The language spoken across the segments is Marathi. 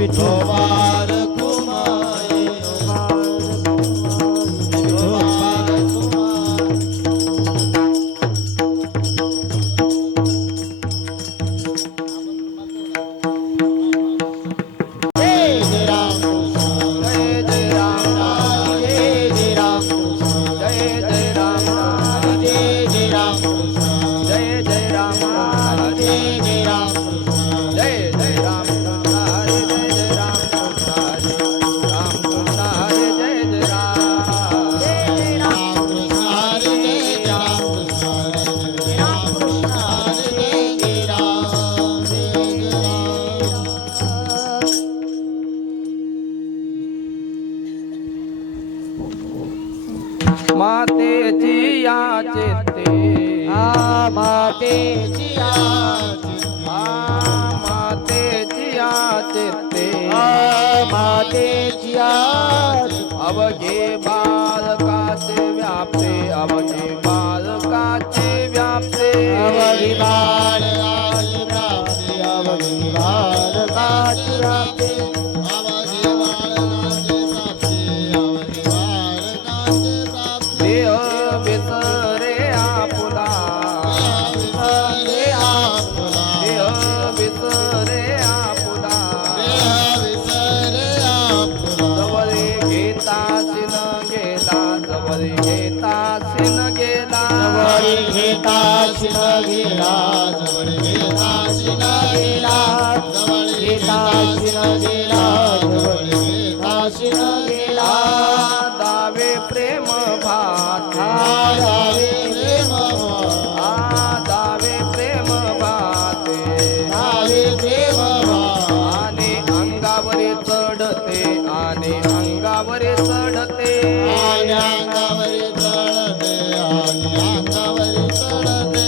विठोबार कुमाई विठोबार कुमाई मातेची या चित्ते मातेची मातेची या चित्ते मातेची अवघे बालकाचे व्यापते अवघे बालकाचे व्यापते अवघी बालकाचे व्यापते अवघी बालकाचे व्यापते विसरे आपुला विसरे आपुला जवळी घेताशी न गेला जवळी घेताशी न गेला जवळी घेताशी न गेला जवळी घेताशी न गेला जवळी घेताशी न गेला जवळी घेताशी न गेला दावे प्रेम भाते दावे प्रेम दावे प्रेम भाते दावे प्रेम आणि अंगावरी चढते आणि अंगावरी चढते आणि अंगावरी चढते आणि अंगावरी चढते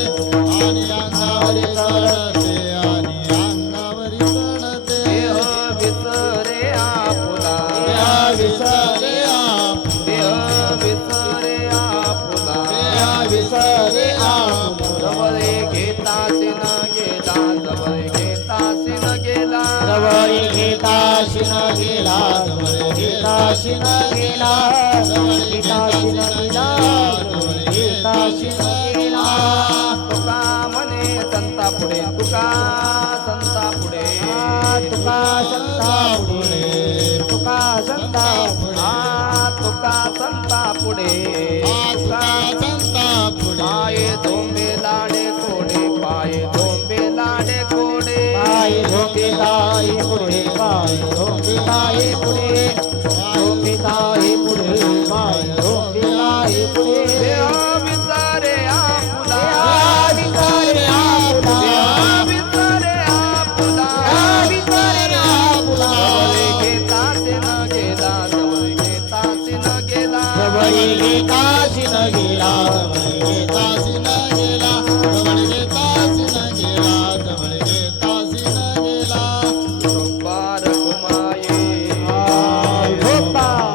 आणि अंगावरी चढते आणि अंगावरी चढते देह विसरे आपुला विसरे देह विसरे आपुला विसरे जवळे घेताशी न गेला जवळे घेताशी न गेला जवळी घेताशी न गेला जवळी घेताशी न गेला जवळी घेताशी न गेला जवळी घेताशी न गेला तुका म्हणे संता पुढे तुका संता पुढे तुका संता पुढे तुका संता पुढे तुका संता पुढे तुका संता पुढे पाये धोंबे लाडे कोडे पाये धोंबे लाडे कोडे पाय धोके ताई पुढे पाय धोके ताई पुढे धोके ताई पुढे पाय धोके ताई पुढे देह विसरे आपुला विसरे आपुला विसरे आपुला विसरे आपुला जवळे घेताशी न गेला जवळे घेताशी न गेला जवळी घेताशी न गेला जवळी घेताशी न गेला जवळी घेताशी न गेला जवळी घेताशी न गेला बार घुमाये विठोबार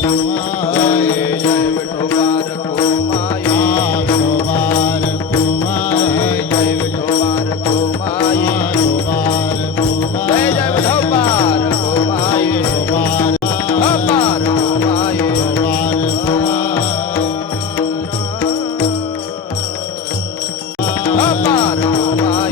कुमाई जय विठोबार घुमाये विठोबार कुमाई जय विठोबार घुमाये विठोबार कुमाई जय विठोबार घुमाये विठोबार बार घुमाये बार घुमाये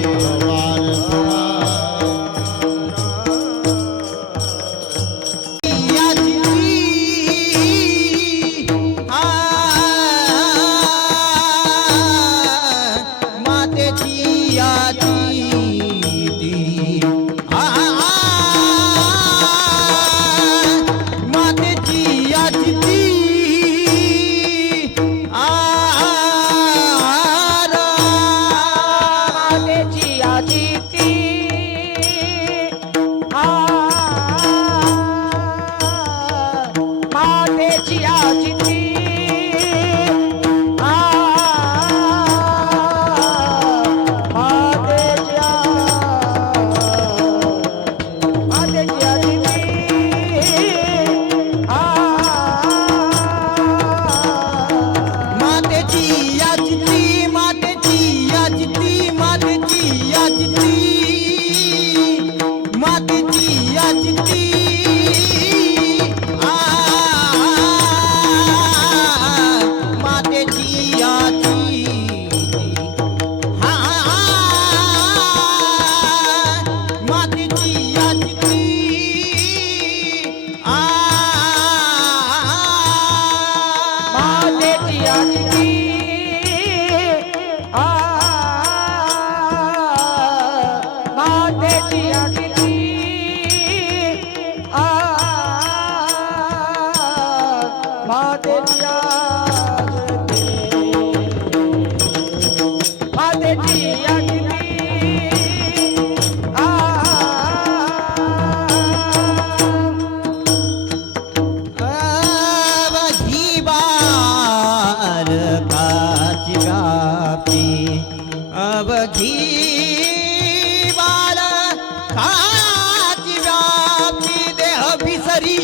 काची व्यापी देह विसरी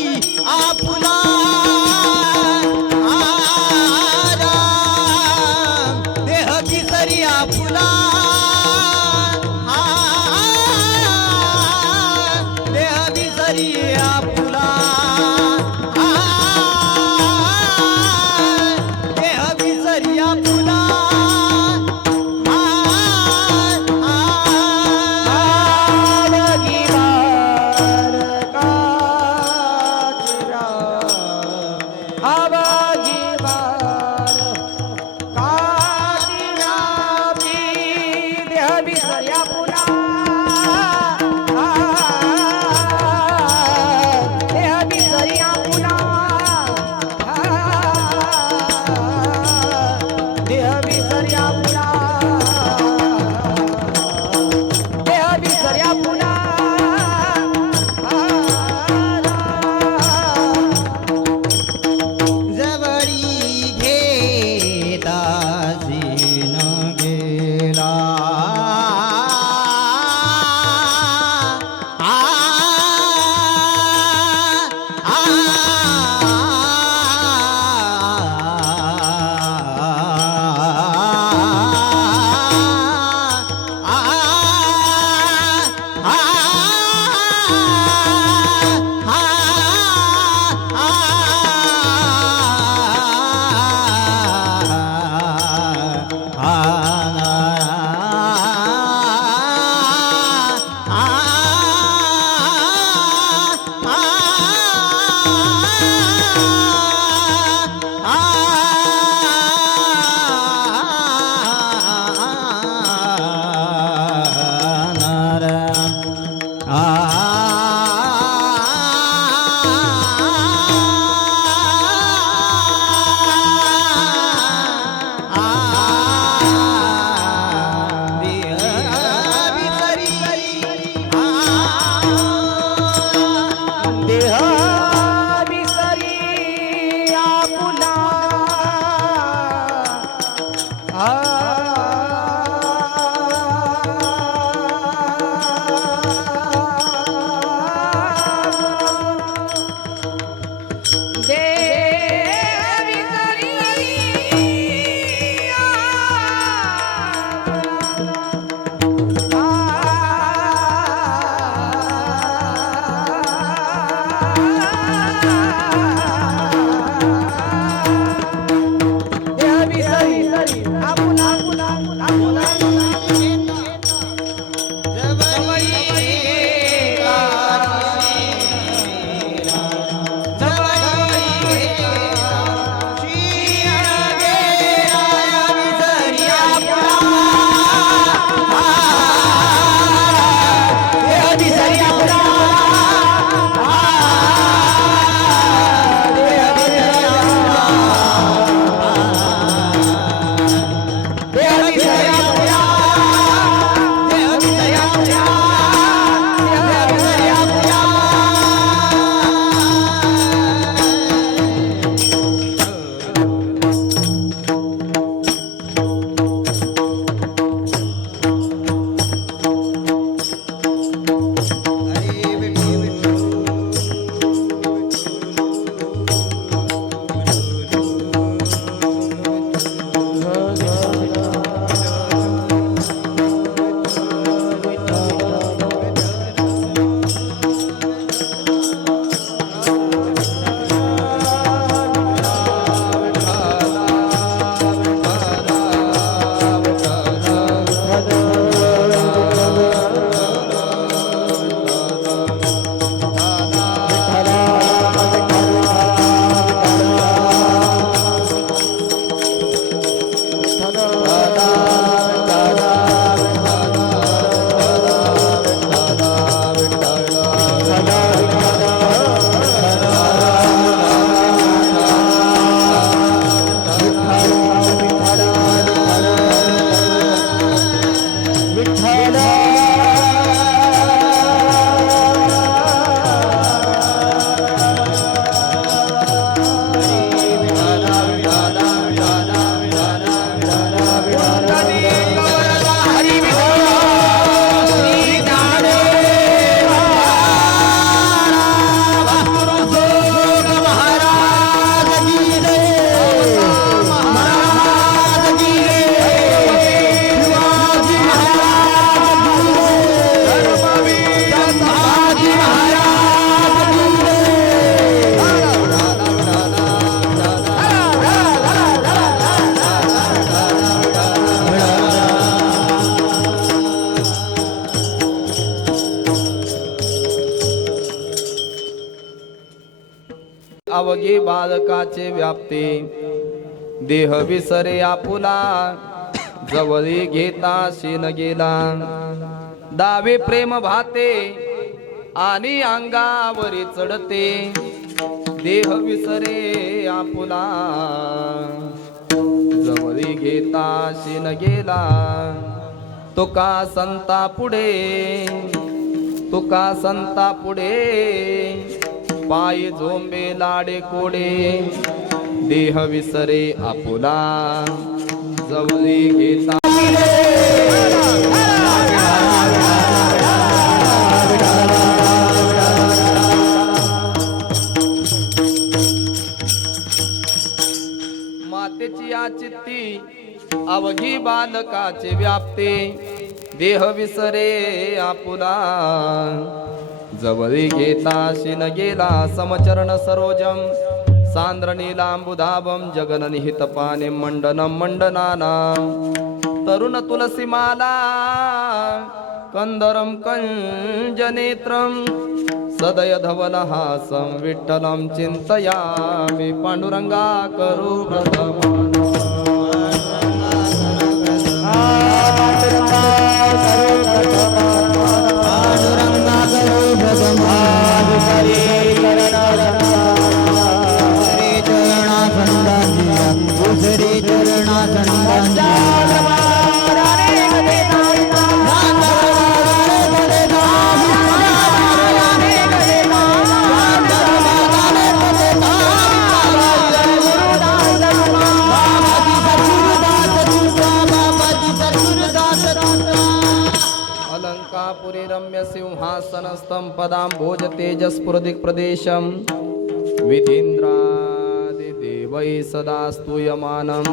आपुला देह विसरी आपुला देह विसरी आपुला देह विसरी आपुला अवघी बालकाचे व्याप्ते देह विसरे आपुला जवळी घेता शीन गेला दावे प्रेम भाते आणि अंगावरी चढते देह विसरे आपुला जवळी घेता शीन गेला तुका संता पुढे पाय झोंबे लाडे कोडे देह विसरे आपुला जवळी घेता मातेची या चित्ती अवघी बालकाचे व्याप्ते देह विसरे आपुला जवळी घेता शिन गेला समचरण सरोजम सांद्र नीलांबुधाभम जगननिहित पाने मंडनम मंडनानाम तरुण तुलसी माला कंदरम कंजनेत्रम सदय धवलहासं विठ्ठलं चिंतयामि पांडुरंगा करू प्रथम अलंकापुरी रम्य सिंहासनस्थं पदां भोज तेजस्फुरदिक् प्रदेशं विधीन्द्रादिदेवैः सदा स्तूयमानं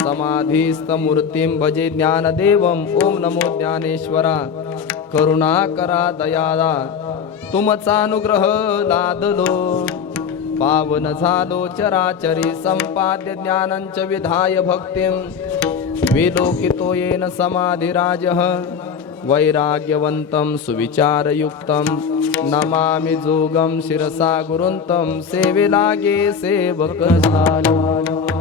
समाधिस्थमूर्तिं भजे ज्ञानदेवं ॐ नमो ज्ञानेश्वरा करुणाकरा दयाला तुमचा अनुग्रह लादलो पावन झालो चराचरी संपाद्य ज्ञानंच विधाय भक्तिं विलोकितो येन समाधिराजः वैराग्यवन्तं सुविचारयुक्तं नमामि जोगं शिरसा गुरुन्तं सेवे लागे सेवक झालो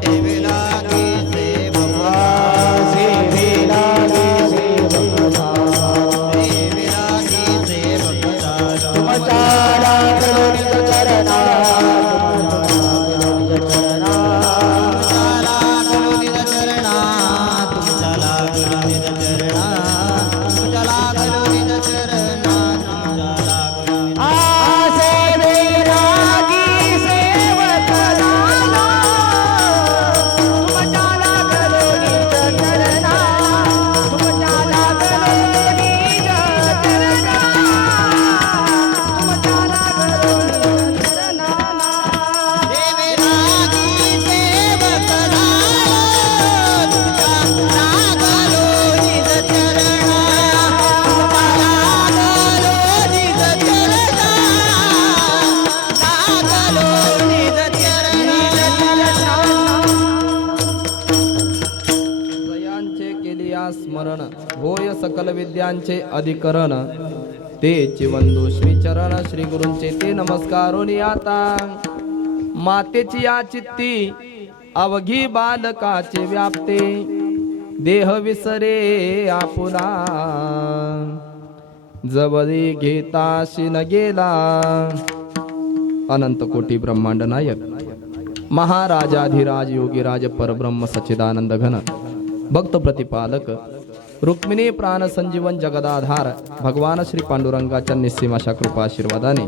सेवे लागे सेवक सेवे लागे सेवक सेवे लागे सेवक तुमच्या लागलो चरणा स्मरण होय सकल विद्यांचे अधिकरण तेचे वंदो श्री चरण श्री गुरूंचे ते नमस्कारोनी आता मातेची या चित्ती अवघी बालकाचे व्याप्ते देह विसरे आपुला जवळी घेता शिन गेला अनंत कोटी ब्रह्मांड नायक महाराजाधिराज योगीराज परब्रह्म सच्चिदानंद घन भक्त प्रतिपालक रुक्मिणी प्राण संजीवन जगदाधार भगवान श्री पांडुरंगाच्या निस्सीम अशा कृपा आशीर्वादाने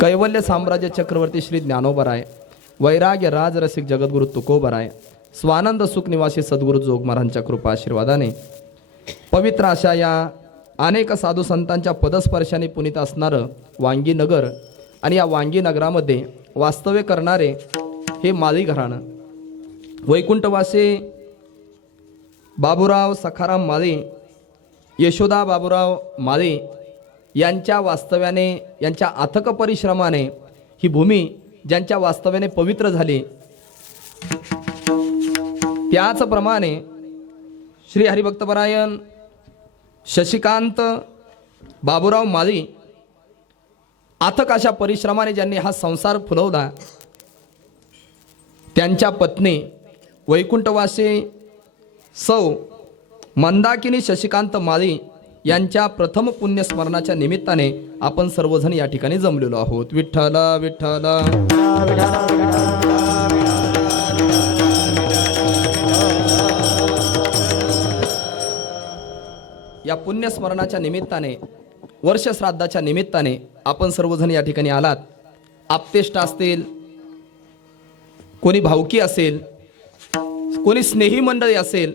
कैवल्य साम्राज्य चक्रवर्ती श्री ज्ञानोबराय वैराग्य राज रसिक जगद्गुरु तुकोबराय स्वानंद सुख निवासी सद्गुरु जोग महाराजांच्या कृपा आशीर्वादाने पवित्र अशा या अनेक साधू संतांच्या पदस्पर्शाने पुनीत असणारं वांगी नगर आणि या वांगी नगरामध्ये वास्तव्य करणारे हे माळी घराणं वैकुंठवासी बाबूराव सखाराम माळी यशोदा बाबूराव माळी यांच्या वास्तव्याने यांच्या अथक परिश्रमाने ही भूमी ज्यांच्या वास्तव्याने पवित्र झाली त्याचप्रमाणे श्री हरिभक्तपरायण शशिकांत बाबूराव माळी अथक अशा परिश्रमाने ज्यांनी हा संसार फुलवला त्यांच्या पत्नी वैकुंठवासी सौ मंदाकिनी शशिकांत माळी यांच्या प्रथम पुण्यस्मरणाच्या निमित्ताने आपण सर्वजण या ठिकाणी जमलेलो आहोत. विठ्ठल विठ्ठल. या पुण्यस्मरणाच्या निमित्ताने वर्षश्राद्धाच्या निमित्ताने आपण सर्वजण या ठिकाणी आलात. आप्तेष्ट असतील, कोणी भावकी असेल, कोणी स्नेही मंडळी असेल,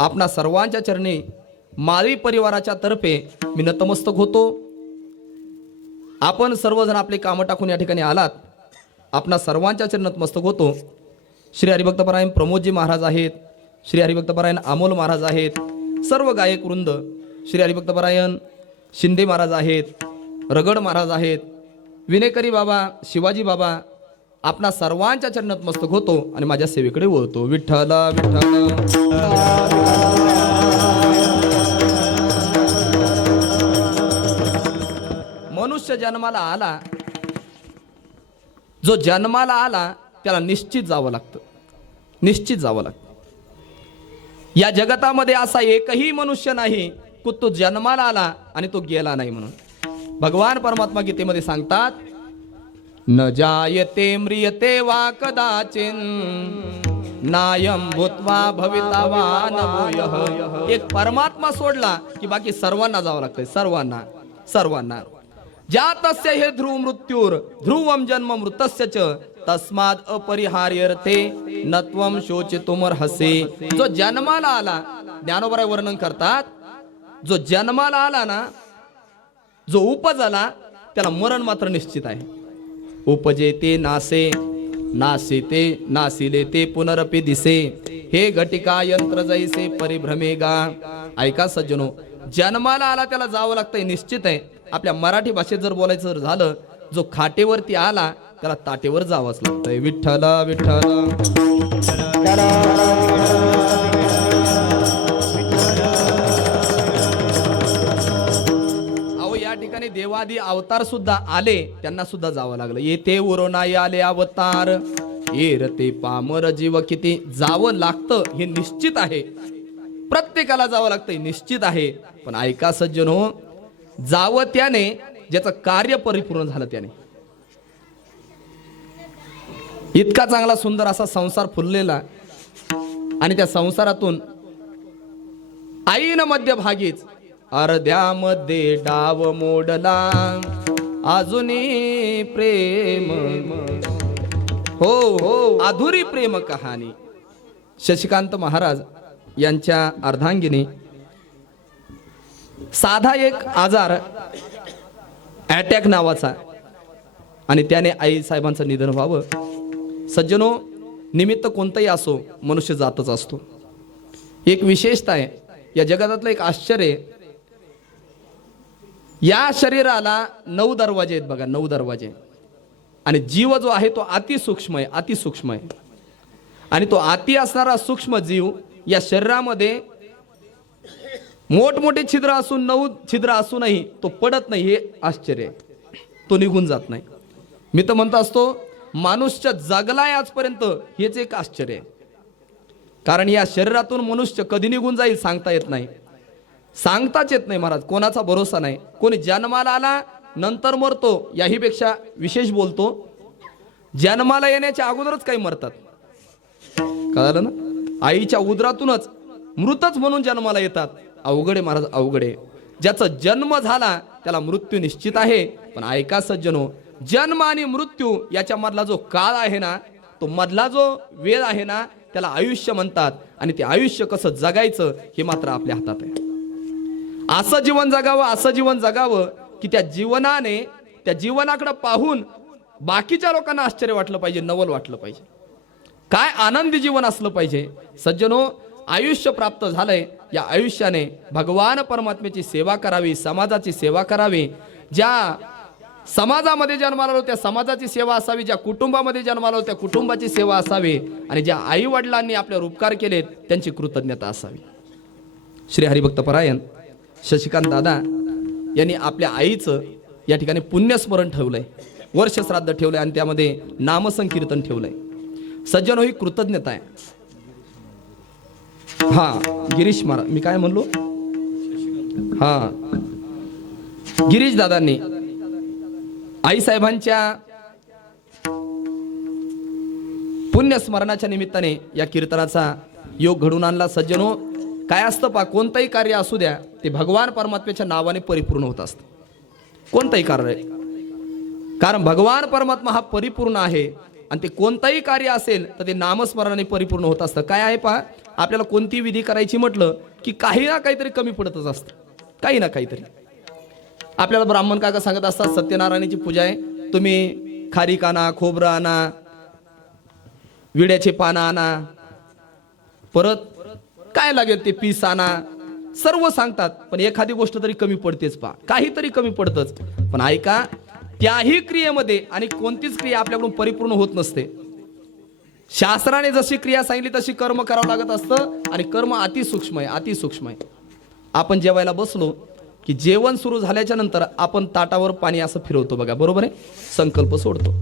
आपणा सर्वांच्या चरणी माळी परिवाराच्या तर्फे मी नतमस्तक होतो. आपण सर्वजण आपले कामं टाकून या ठिकाणी आलात. आपणा सर्वांच्या चरणी नतमस्तक होतो. श्री हरिभक्तपरायण प्रमोदजी महाराज आहेत, श्री हरिभक्तपरायण अमोल महाराज आहेत, सर्व गायक वृंद, श्री हरिभक्तपरायण शिंदे महाराज आहेत, रगड महाराज आहेत, विनेकरी बाबा, शिवाजी बाबा, आपणा सर्वांच्या चरणी नतमस्तक होतो आणि माझ्या सेवेकडे वळतो. विठ्ठल विठ्ठल. मनुष्य जन्माला आला, जो जन्माला आला त्याला निश्चित जावं लागतं, निश्चित जावं लागतं. या जगतामध्ये असा एकही मनुष्य नाही की तो जन्माला आला आणि तो गेला नाही म्हणून. भगवान परमात्मा गीतेमध्ये सांगतात, न जायते म्रियते वा कदाचिन नायम भूत्वा भविता वा न भूयः. एक परमात्मा सोडला की बाकी सर्वांना जावं लागतंय, सर्वांना सर्वांना. जातस्य हे ध्रुव मृत्यूर ध्रुवम जन्म मृतस्य च तस्माद अपरिहार्यर्थे नत्वम शोचितुमर्हसे. जो जन्माला आला, ज्ञानोबराय वर्णन करतात, जो जन्माला आला ना, जो उपजला त्याला मरण मात्र निश्चित आहे. उपजे ते नासे, नासे ते नासिले ते पुनरपि दिसे, हे घटिका यंत्र जैसे परिभ्रमे गा. ऐका सज्जनो, जन्माला आला त्याला जावं लागतंय, निश्चित आहे. आपल्या मराठी भाषेत जर बोलायचं जर झालं, जो खाटेवरती आला त्याला ताटेवर जावंच लागतंय. विठ्ठल विठ्ठल. अहो या ठिकाणी देवादी अवतार सुद्धा आले, त्यांना सुद्धा जावं लागलं. येथे उरोनाई आले अवतार, येरते पामर जीव किती. जावं लागतं हे निश्चित आहे, प्रत्येकाला जावं लागतंय, निश्चित आहे. पण ऐका सज्जनो, जावं त्याने ज्याचं कार्य परिपूर्ण झालं त्याने. इतका चांगला सुंदर असा संसार फुललेला आणि त्या संसारातून आईनं मध्यभागीच अर्ध्यामध्ये डाव मोडला अजूनही प्रेम, हो हो अधुरी प्रेम कहाणी. शशिकांत महाराज यांच्या अर्धांगिनी साधा एक आजार अटॅक नावाचा, आणि त्याने आई साहेबांचं निधन व्हावं. सज्जनो, निमित्त कोणतंही असो, मनुष्य जातच असतो. एक विशेषता आहे या जगातलं, एक आश्चर्य. या शरीराला 9 दरवाजे आहेत बघा, 9 दरवाजे. आणि जीव जो आहे तो अतिसूक्ष्म आहे, अतिसूक्ष्म आहे. आणि तो अति असणारा सूक्ष्म जीव या शरीरामध्ये मोठमोठे छिद्र असून 9 छिद्र असूनही तो पडत नाही, हे आश्चर्य आहे. तो निघून जात नाही. मी तर म्हणतो असतो, मनुष्य जगलाय आजपर्यंत, हेच एक आश्चर्य आहे. कारण या शरीरातून मनुष्य कधी निघून जाईल सांगता येत नाही, सांगताच येत नाही महाराज. कोणाचा भरोसा नाही. कोणी जन्माला आला नंतर मरतो, याही पेक्षा विशेष बोलतो, जन्माला येण्याच्या अगोदरच काही मरतात. कळलं ना? आईच्या उदरातूनच मृतच म्हणून जन्माला येतात. अवघडे महाराज, अवघडे. ज्याचा जन्म झाला त्याला मृत्यू निश्चित आहे. पण ऐका सज्जनो, जन्म आणि मृत्यू याच्या मधला जो काळ आहे ना, तो मधला जो वेळ आहे ना, त्याला आयुष्य म्हणतात. आणि ते आयुष्य कसं जगायचं हे मात्र आपल्या हातात आहे. असं जीवन जगावं, असं जीवन जगावं की त्या जीवनाने, त्या जीवनाकडे पाहून बाकीच्या लोकांना आश्चर्य वाटलं पाहिजे, नवल वाटलं पाहिजे. काय आनंदी जीवन असलं पाहिजे. सज्जनो, आयुष्य प्राप्त झालंय, या आयुष्याने भगवान परमात्म्याची सेवा करावी, समाजाची सेवा करावी. ज्या समाजामध्ये जन्माला आलो त्या समाजाची सेवा असावी, ज्या कुटुंबामध्ये जन्माला आलो त्या कुटुंबाची सेवा असावी, आणि ज्या आई वडिलांनी आपल्यावर उपकार केलेत त्यांची कृतज्ञता असावी. श्री हरिभक्तपरायण शशिकांत दादा यांनी आपल्या आईचं या ठिकाणी पुण्यस्मरण ठेवलंय, वर्ष श्राद्ध ठेवलंय आणि त्यामध्ये नामसंकीर्तन ठेवलंय. सज्जनो, ही कृतज्ञता आहे. हा गिरीश महाराज, मी काय म्हणलो, हा गिरीश दादांनी आईसाहेबांच्या पुण्यस्मरणाच्या निमित्ताने या कीर्तनाचा योग घडून आणला. सज्जनो, काय असतं पा, कोणतंही कार्य असू द्या ते भगवान परमात्म्याच्या नावाने परिपूर्ण होत असतं. कोणतंही कार्य, कारण भगवान परमात्मा हा परिपूर्ण आहे आणि ते कोणतंही कार्य असेल तर ते नामस्मरणाने परिपूर्ण होत असतं. काय आहे पहा, आपल्याला कोणती विधी करायची म्हटलं की काही ना काहीतरी कमी पडतच असतं, काही ना काहीतरी. आपल्याला ब्राह्मण काका सांगत असतात, सत्यनारायणाची पूजा आहे, तुम्ही खारीक आणा, खोबरं आणा, विड्याचे पानं आणा, परत काय लागेल ते पीस आणा, सर्व सांगतात. पण एखादी गोष्ट तरी कमी पडतेच पहा, काहीतरी कमी पडतच. पण ऐका, त्याही क्रियेमध्ये आणि कोणतीच क्रिया आपल्याकडून परिपूर्ण होत नसते. शास्त्राने जशी क्रिया सांगितली तशी कर्म करावं लागत असतं आणि कर्म अतिसूक्ष्म आहे, अतिसूक्ष्म आहे. आपण जेवायला बसलो की जेवण सुरू झाल्याच्या नंतर आपण ताटावर पाणी असं फिरवतो बघा, बरोबर आहे, संकल्प सोडतो.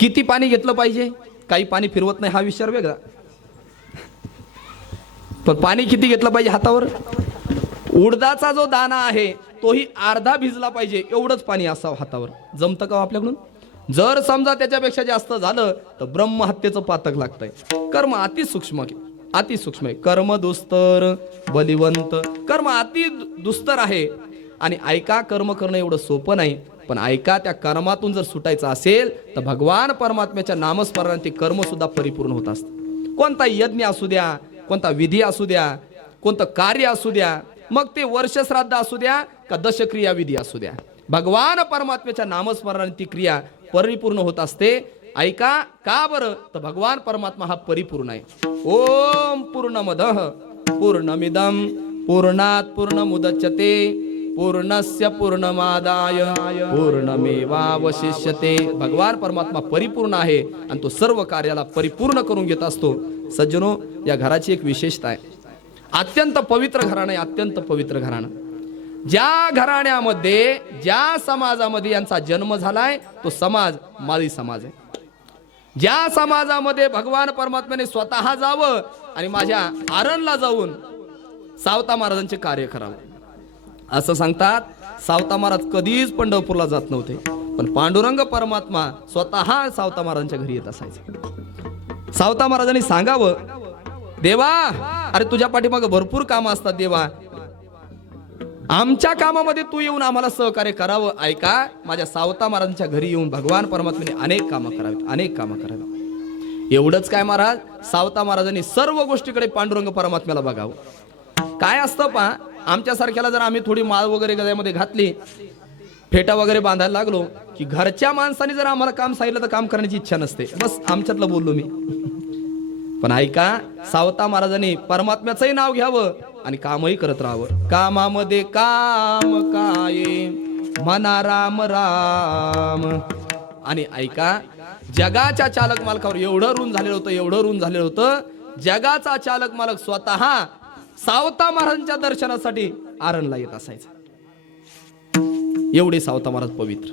किती पाणी घेतलं पाहिजे, काही पाणी फिरवत नाही, हा विचार वेगळा. पण पाणी किती घेतलं पाहिजे हातावर, उडदाचा जो दाना आहे तोही अर्धा भिजला पाहिजे एवढंच पाणी असावं हातावर. जमतं का आपल्याकडून? जर समजा त्याच्यापेक्षा जास्त झालं तर ब्रह्महत्येचं पातक लागतंय. कर्म अतिसूक्ष्म, अतिसूक्ष्म आहे. कर्म दुस्तर बलिवंत, कर्म अति दुस्तर आहे. आणि ऐका, कर्म करणं एवढं सोपं नाही, पण ऐका, त्या कर्मातून जर सुटायचं असेल तर भगवान परमात्म्याच्या नामस्मरणाने ते कर्म सुद्धा परिपूर्ण होत असतं. कोणता यज्ञ असू द्या, कोणता विधी असू द्या, कोणतं कार्य असू द्या, मग ते वर्ष श्राद्ध असू द्या का दशक्रिया विधी असू द्या, भगवान परमात्म्याच्या नामस्मरणाने ती क्रिया परिपूर्ण होत असते. ऐका, का बरं, तर भगवान परमात्मा हा परिपूर्ण आहे. ओम पूर्णमदः पूर्णमिदं पूर्णात् पूर्णमुदच्यते पूर्णस्य पूर्णमादाय पूर्णमेवावशिष्यते. भगवान परमात्मा परिपूर्ण आहे आणि तो सर्व कार्याला परिपूर्ण करून घेत असतो. सज्जनो, या घराची एक विशेषता आहे, अत्यंत पवित्र घराणं आहे, अत्यंत पवित्र घराणं. ज्या घराण्यामध्ये, ज्या समाजामध्ये यांचा जन्म झालाय तो समाज माळी समाज आहे. ज्या समाजामध्ये भगवान परमात्म्याने स्वतः जावं आणि माझ्या आरणला जाऊन सावता महाराजांचे कार्य करावं. असं सांगतात, सावता महाराज कधीच पंढरपूरला जात नव्हते, पण पांडुरंग परमात्मा स्वतः सावता महाराजांच्या घरी येत असायचे. सावता महाराजांनी सांगावं, देवा, अरे तुझ्या पाठीमागं भरपूर कामं असतात देवा, आमच्या कामामध्ये तू येऊन आम्हाला सहकार्य करावं. ऐका, माझ्या सावता महाराजांच्या घरी येऊन भगवान परमात्म्याने अनेक कामं करावीत, अनेक कामं करावीत. एवढंच काय महाराज, सावता महाराजांनी सर्व गोष्टीकडे पांडुरंग परमात्म्याला बघावं. काय असतं पहा, आमच्यासारख्याला जर आम्ही थोडी माळ वगैरे गळ्यामध्ये घातली, फेटा वगैरे बांधायला लागलो की घरच्या माणसाने जर आम्हाला काम सांगितलं तर काम करण्याची इच्छा नसते. बस आमच्यातलं बोललो मी. पण ऐका, सावता महाराजांनी परमात्म्याचंही नाव घ्यावं आणि कामही करत राहावं. कामामध्ये काम काय मना राम राम. आणि ऐका, जगाच्या चालक मालकावर एवढं ऋण झालेलं होतं, एवढं ऋण झालेलं होतं, जगाचा चालक मालक स्वतः सावता महाराजांच्या दर्शनासाठी आरणला येत असायचा. एवढे सावता महाराज पवित्र.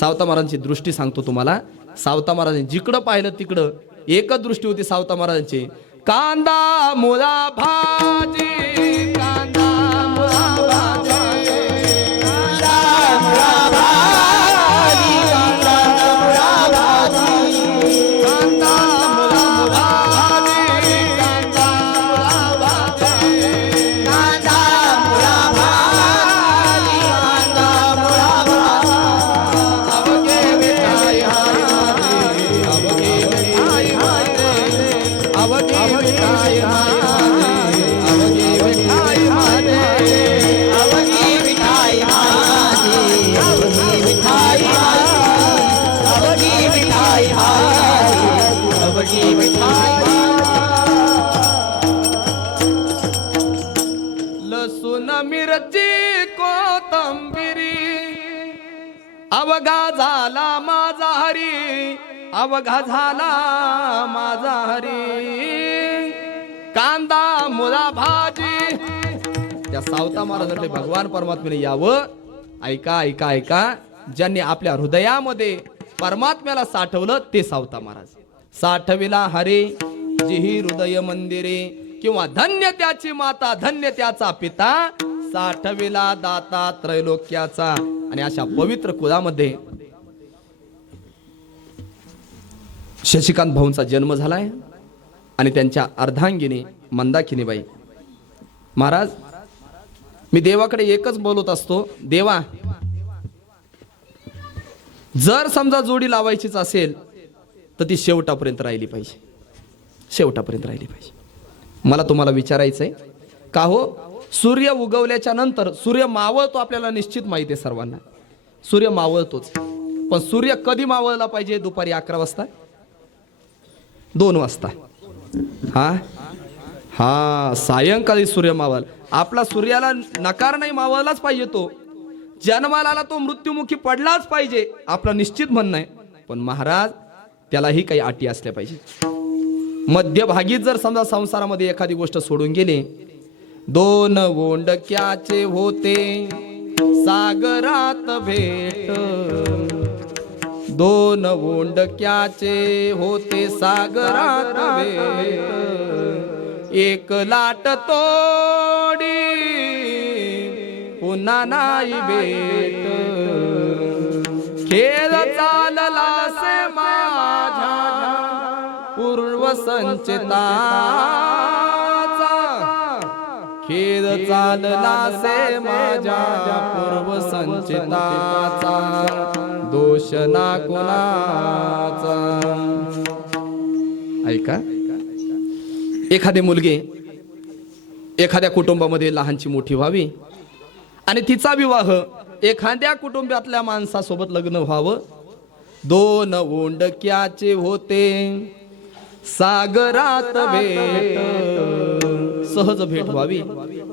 सावता महाराजांची दृष्टी सांगतो तुम्हाला. सावता महाराजांनी जिकडं पाहिलं तिकडं एकच दृष्टी होती सावता महाराजांची. कांदा मुळा भाजी, कांदा मुळा भाजी, कांदा मुळा भाजी, कांदा मुळा भाजी, कांदा मुळा भाजी, कांदा मुळा भाजी, कांदा मुळा भाजी, कांदा मुळा भाजी. अवघे विठाई हाय, अवघे विठाई हाय, अवघे विठाई हाय, अवघे विठाई हाय, अवघे विठाई हाय, अवघे विठाई हाय, अवघे विठाई हाय, अवघे विठाई हाय. लसूण मिरची कोथंबिरी अवघा झाला माझा हरी, अवघा झाला माझा हरी. कांदा मुळा भाजी. त्या सावता महाराजांकडे भगवान परमात्म्याने यावं ऐका ऐका ऐका, ज्यांनी आपल्या हृदयामध्ये परमात्म्याला साठवलं ते सावता महाराज. साठविला हरे जिही हृदय मंदिरे, किंवा धन्य त्याची माता धन्य त्याचा पिता, साठविला दाता त्रैलोक्याचा. आणि अशा पवित्र कुळामध्ये शशिकांत भाऊंचा जन्म झालाय आणि त्यांच्या अर्धांगिनी मंदाकिनीबाई. महाराज, मी देवाकडे एकच बोलत असतो, देवा जर समजा जोडी लावायचीच असेल तर ती शेवटापर्यंत राहिली पाहिजे, शेवटापर्यंत राहिली पाहिजे. मला तुम्हाला विचारायचंय का हो, सूर्य उगवल्याच्या नंतर सूर्य मावळतो आपल्याला निश्चित माहिती आहे सर्वांना, सूर्य मावळतोच. पण सूर्य कधी मावळला पाहिजे? दुपारी 11 वाजता, 2 वाजता, हा हा सायंकाळी सूर्य मावळ. आपला सूर्याला नकार नाही, मावळलाच पाहिजे. तो जन्माला आला, तो मृत्युमुखी पडलाच पाहिजे, आपलं निश्चित म्हणणं आहे. पण महाराज, त्यालाही काही अटी असल्या पाहिजे. मध्यभागी जर समजा संसारामध्ये एखादी गोष्ट सोडून गेली, 2 ओंडक्याचे होते सागरात भेट, 2 ओंडक्याचे होते सागरात भेट, एक लाट तोडी पुन्हा नाही भेट, खेळ चालला से माझ्या पूर्व संचिताचा, खेळ चालला से माझ्या पूर्व संचिताचा, दोष ना कुणाचा. ऐका, एखादी मुलगी एखाद्या कुटुंबामध्ये लहानची मोठी व्हावी आणि तिचा विवाह एखाद्या कुटुंबातल्या माणसासोबत लग्न व्हावं. 2 ओंडक्याचे होते सागरात भेट, सहज भेट व्हावी,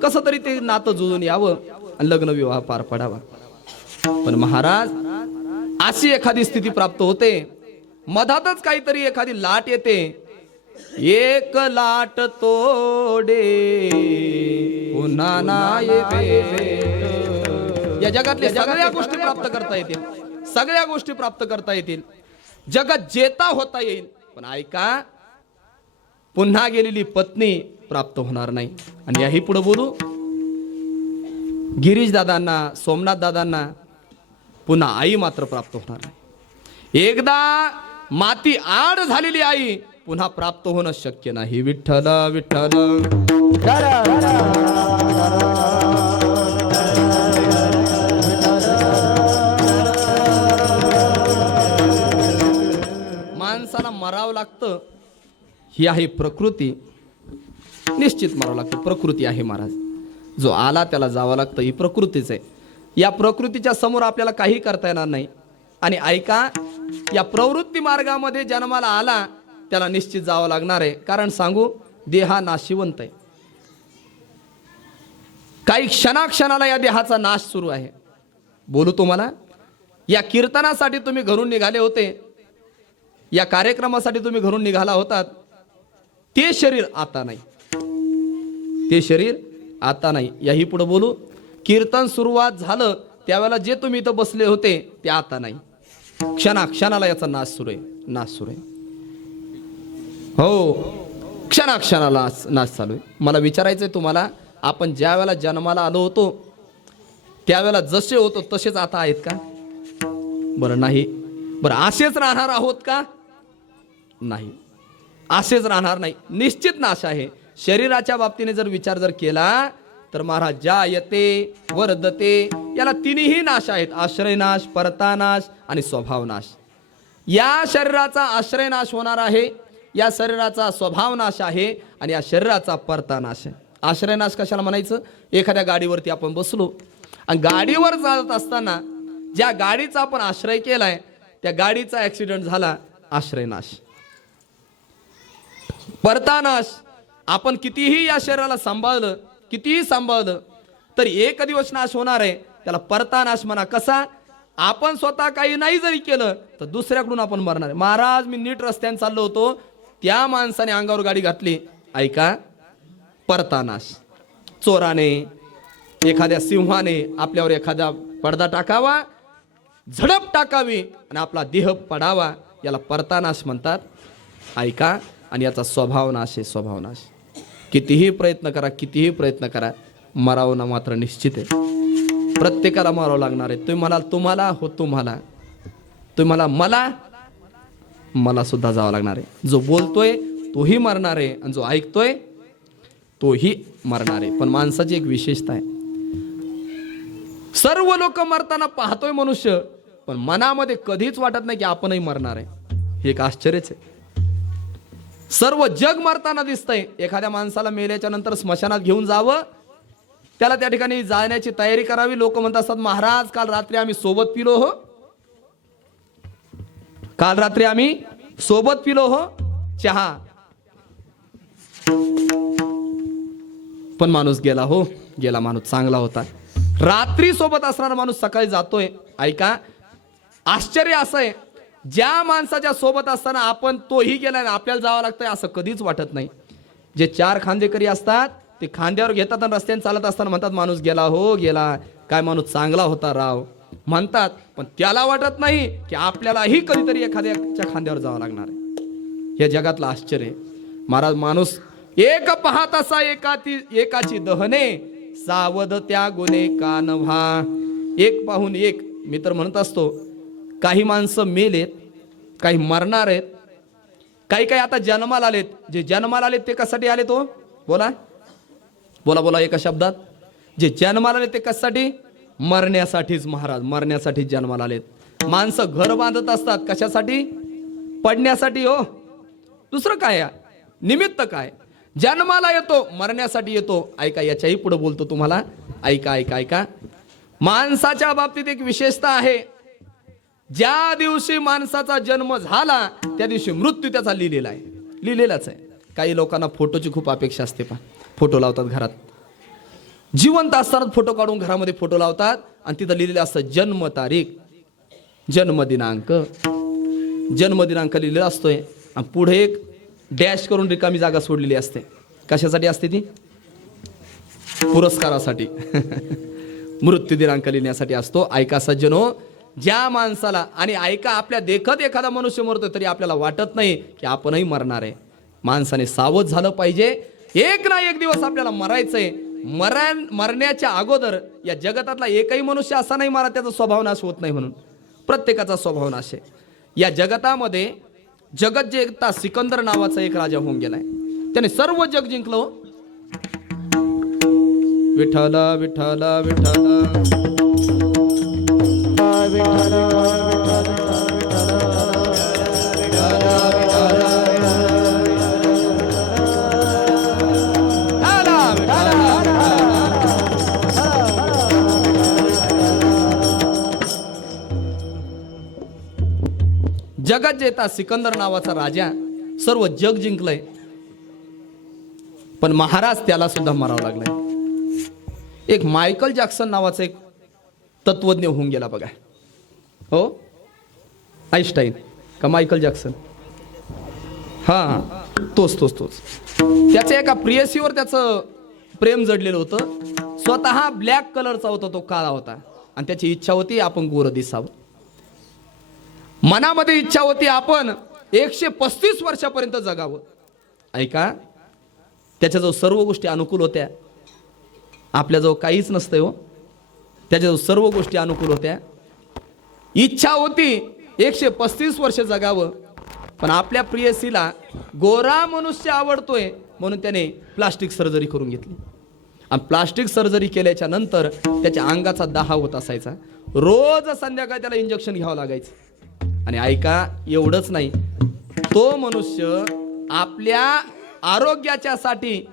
कसं तरी ते नातं जुळून यावं आणि लग्न विवाह पार पडावा. पण महाराज, अशी एखादी स्थिती प्राप्त होते, मधातच काहीतरी एखादी लाट येते, एक लाट तोडे पुन्हा नाही भेट. या जगातल्या सगळ्या गोष्टी प्राप्त करता येतील, सगळ्या गोष्टी प्राप्त करता येतील, जगात जेता होता येईल, पण ऐका, पुन्हा गेलेली पत्नी प्राप्त होणार नाही. आणि याही पुढे बोलू, गिरीश दादांना, सोमनाथ दादांना पुन्हा आई मात्र प्राप्त होणार नाही. एकदा माती आड झालेली आई पुन्हा प्राप्त होणं शक्य नाही. विठ्ठल विठ्ठल माणसाला मरावं लागतं, ही आहे प्रकृती, निश्चित मरावं लागतं. प्रकृती आहे महाराज, जो आला त्याला जावं लागतं, ही प्रकृतीच आहे. या प्रकृतीच्या समोर आपल्याला काही करता येणार नाही. आणि ऐका, या प्रवृत्ती मार्गामध्ये जन्माला आला त्याला निश्चित जावं लागणार आहे. कारण सांगू, देहा नाशिवंत आहे. काही क्षणाक्षणाला या देहाचा नाश सुरू आहे. बोलू तुम्हाला, या कीर्तनासाठी तुम्ही घरून निघाले होते, या कार्यक्रमासाठी तुम्ही घरून निघाला होतात, ते शरीर आता नाही, ते शरीर आता नाही. याही पुढे बोलू, कीर्तन सुरुवात झालं त्यावेळेला जे तुम्ही इथं बसले होते ते आता नाही. क्षणाक्षणाला याचा नाश सुरू आहे, नाश सुरू आहे. हो, क्षणाक्षणाला नाश चालू आहे. मला विचारायचंय तुम्हाला, आपण ज्या वेळेला जन्माला आलो होतो त्यावेळेला जसे होतो तसेच आता आहेत का? बरं नाही. बरं असेच राहणार आहोत का? नाही, असेच राहणार नाही, निश्चित नाश आहे. शरीराच्या बाबतीने जर विचार जर केला तर महाराज, जायते वर्धते याला तिन्ही नाश आहेत. आश्रयनाश, परतानाश आणि स्वभावनाश. या शरीराचा आश्रयनाश होणार आहे, या शरीराचा स्वभावनाश आहे आणि या शरीराचा परतानाश आहे. आश्रयनाश कशाला म्हणायचं? एखाद्या गाडीवरती आपण बसलो आणि गाडीवर चालत असताना ज्या गाडीचा आपण आश्रय केलाय त्या गाडीचा ऍक्सिडेंट झाला, आश्रयनाश. परतानाश, आपण कितीही या शरीराला सांभाळलं, कितीही सांभाळलं तर एक दिवस नाश होणार आहे, त्याला परतानाश म्हणा. कसा? आपण स्वतः काही नाही जरी केलं तर दुसऱ्याकडून आपण मरणार आहे. महाराज, मी नीट रस्त्याने चाललो होतो, त्या माणसाने अंगावर गाडी घातली, ऐका, परतानाश. चोराने, एखाद्या सिंहाने आपल्यावर एखादा पडदा टाकावा, झडप टाकावी आणि आपला देह पडावा, याला परतानाश म्हणतात. ऐका, आणि याचा स्वभावनाश आहे, स्वभावनाश. कितीही प्रयत्न करा, कितीही प्रयत्न करा, मरावं ना मात्र निश्चित आहे. प्रत्येकाला मरावं लागणार आहे. तुम्ही म्हणाल तुम्हाला, हो तुम्हाला, तुम्ही मला मला मला सुद्धा जावं लागणार आहे. जो बोलतोय तोही मरणार आहे आणि जो ऐकतोय तोही मरणार आहे. पण माणसाची एक विशेषता आहे, सर्व लोक मरताना पाहतोय मनुष्य, पण मनामध्ये कधीच वाटत नाही की आपणही मरणार आहे. हे एक आश्चर्यच आहे. सर्व जग मरताना दिसतंय. एखाद्या माणसाला मेल्याच्या नंतर स्मशानात घेऊन जावं, त्याला त्या ठिकाणी जाण्याची तयारी करावी. लोक म्हणत असतात, महाराज काल रात्री आम्ही सोबत पिलो हो, काल रात्री आम्ही सोबत पिलो हो चहा. पण माणूस गेला हो, गेला. माणूस चांगला होता. रात्री सोबत असणारा माणूस सकाळी जातोय. ऐका, आश्चर्य असं आहे, ज्या माणसाच्या सोबत असताना आपण तोही गेला आणि आपल्याला जावं लागतंय असं कधीच वाटत नाही. जे चार खांदेकरी असतात ते खांद्यावर घेतात आणि रस्त्याने चालत असताना म्हणतात, माणूस गेला हो गेला, काय माणूस चांगला होता राव म्हणतात. पण त्याला वाटत नाही की आपल्यालाही कधीतरी एखाद्याच्या खांद्यावर जावं लागणार आहे. हे जगातलं आश्चर्य आहे. महाराज, माणूस एक पाहत असा एकाची दहने, सावध त्या गुन्हे कानव्हा. एक पाहून एक. मी तर म्हणत असतो, काही माणसं मेलेत, काही मरणार आहेत, काही काही आता जन्माला आलेत. जे जन्माला आलेत ते कशासाठी आलेत हो? बोला बोला बोला एका शब्दात. जे जन्माला आलेत ते कशासाठी? मरण्यासाठीच महाराज, मरण्यासाठी जन्माला आलेत. माणसं घर बांधत असतात कशासाठी? पडण्यासाठी हो. दुसरं काय? निमित्त काय? जन्माला येतो मरण्यासाठी येतो. ऐका, याच्याही पुढे बोलतो तुम्हाला. ऐका ऐका ऐका. माणसाच्या बाबतीत एक विशेषता आहे. ज्या दिवशी माणसाचा जन्म झाला त्या दिवशी मृत्यू त्याचा लिहिलेला आहे, लिहिलेलाच आहे. काही लोकांना फोटोची खूप अपेक्षा असते. पहा, फोटो लावतात घरात, जिवंत असताना फोटो काढून घरामध्ये फोटो लावतात आणि तिथं लिहिलेलं असतं जन्मतारीख, जन्मदिनांक, जन्मदिनांक लिहिलेला असतोय आणि पुढे एक डॅश करून रिकामी जागा सोडलेली असते. कशासाठी असते ती? पुरस्कारासाठी. मृत्यू दिनांक लिहिण्यासाठी असतो. ऐका सज्जनो, ज्या माणसाला, आणि ऐका, आपल्या देखत एखादा मनुष्य मरतोय तरी आपल्याला वाटत नाही की आपणही मरणार आहे. माणसाने सावध झालं पाहिजे. एक ना एक दिवस आपल्याला मरायचंय. मरण्याच्या अगोदर या जगतातला एकही मनुष्य असा नाही मारा त्याचा स्वभाव नाश होत नाही म्हणून. प्रत्येकाचा स्वभाव नाश आहे. या जगतामध्ये जगत जिंकता सिकंदर नावाचा एक राजा होऊन गेलाय. त्याने सर्व जग जिंकलं. विठ्ठल विठ्ठल विठ्ठल जगात जेता सिकंदर नावाचा राजा सर्व जग जिंकलंय, पण महाराज त्याला सुद्धा मारावं लागलंय. एक मायकल जॅक्सन नावाचा एक तत्वज्ञ होऊन गेला बघा. हो, आईन्स्टाईन का मायकल जॅक्सन? हा, तोच तोच तोच. त्याच्या एका प्रियसीवर त्याचं प्रेम जडलेलं होतं. स्वतः ब्लॅक कलरचा होता, तो काळा होता आणि त्याची इच्छा होती आपण गोरं दिसावं. मनामध्ये इच्छा होती आपण 135 वर्षापर्यंत जगावं. ऐका, त्याच्याजवळ सर्व गोष्टी अनुकूल होत्या. आपल्याजवळ काहीच नसतंय हो. त्याच्याजवळ सर्व गोष्टी अनुकूल होत्या. इच्छा होती 135 वर्ष जगावं, पण आपल्या प्रियसीला गोरा मनुष्य आवडतोय म्हणून त्याने प्लास्टिक सर्जरी करून घेतली. आणि प्लास्टिक सर्जरी केल्याच्या नंतर त्याच्या अंगाचा दाह होत असायचा. रोज संध्याकाळी त्याला इंजेक्शन घ्यावं लागायचं. आणि ऐका, एवढंच नाही, तो मनुष्य आपल्या आरोग्याच्यासाठी,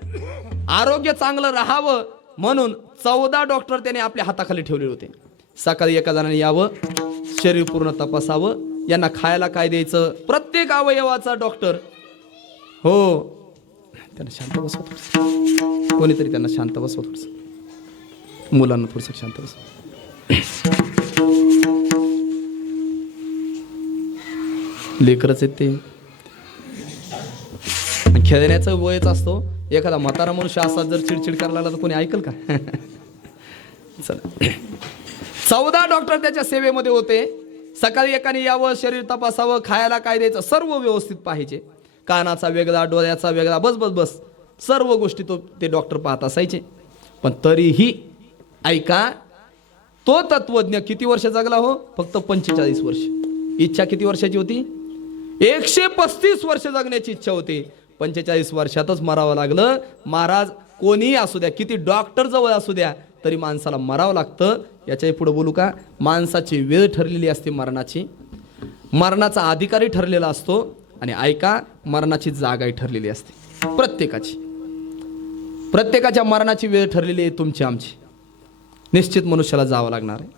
आरोग्य चांगलं राहावं म्हणून 14 डॉक्टर त्याने आपल्या हाताखाली ठेवले होते. सकाळी एका जणाने यावं, शरीर पूर्ण तपासावं, यांना खायला काय द्यायचं, प्रत्येक अवयवाचा डॉक्टर. हो, त्यांना शांत बसव थोडंसं, कोणीतरी त्यांना शांत बसव थोडंसं, मुलांना थोडंसं शांत बसव. लेकरच आहेत ते, खेळण्याचं वयच असतो. एखादा म्हातारा मनुष्य असा जर चिडचिड करायला लागला तर कोणी ऐकल का? चला 14 डॉक्टर त्याच्या सेवेमध्ये होते. सकाळी एकाने यावं, शरीर तपासावं, खायला काय द्यायचं सर्व व्यवस्थित पाहिजे. कानाचा वेगळा, डोळ्याचा वेगळा, बस बस बस सर्व गोष्टी ते डॉक्टर पाहत असायचे. पण तरीही ऐका, तो तत्वज्ञ किती वर्ष जगला हो? फक्त 45 वर्ष. इच्छा किती वर्षाची होती? 135 वर्ष जगण्याची इच्छा होती. 45 वर्षातच मरावं लागलं. महाराज कोणीही असू द्या, किती डॉक्टर जवळ असू द्या, तरी माणसाला मरावं लागतं. याच्याही पुढे बोलू का? माणसाची वेळ ठरलेली असते मरणाची, मरणाचा अधिकारी ठरलेला असतो. आणि ऐका, मरणाची जागाही ठरलेली असते प्रत्येकाच्या मरणाची वेळ ठरलेली आहे, तुमची आमची. निश्चित मनुष्याला जावं लागणार आहे.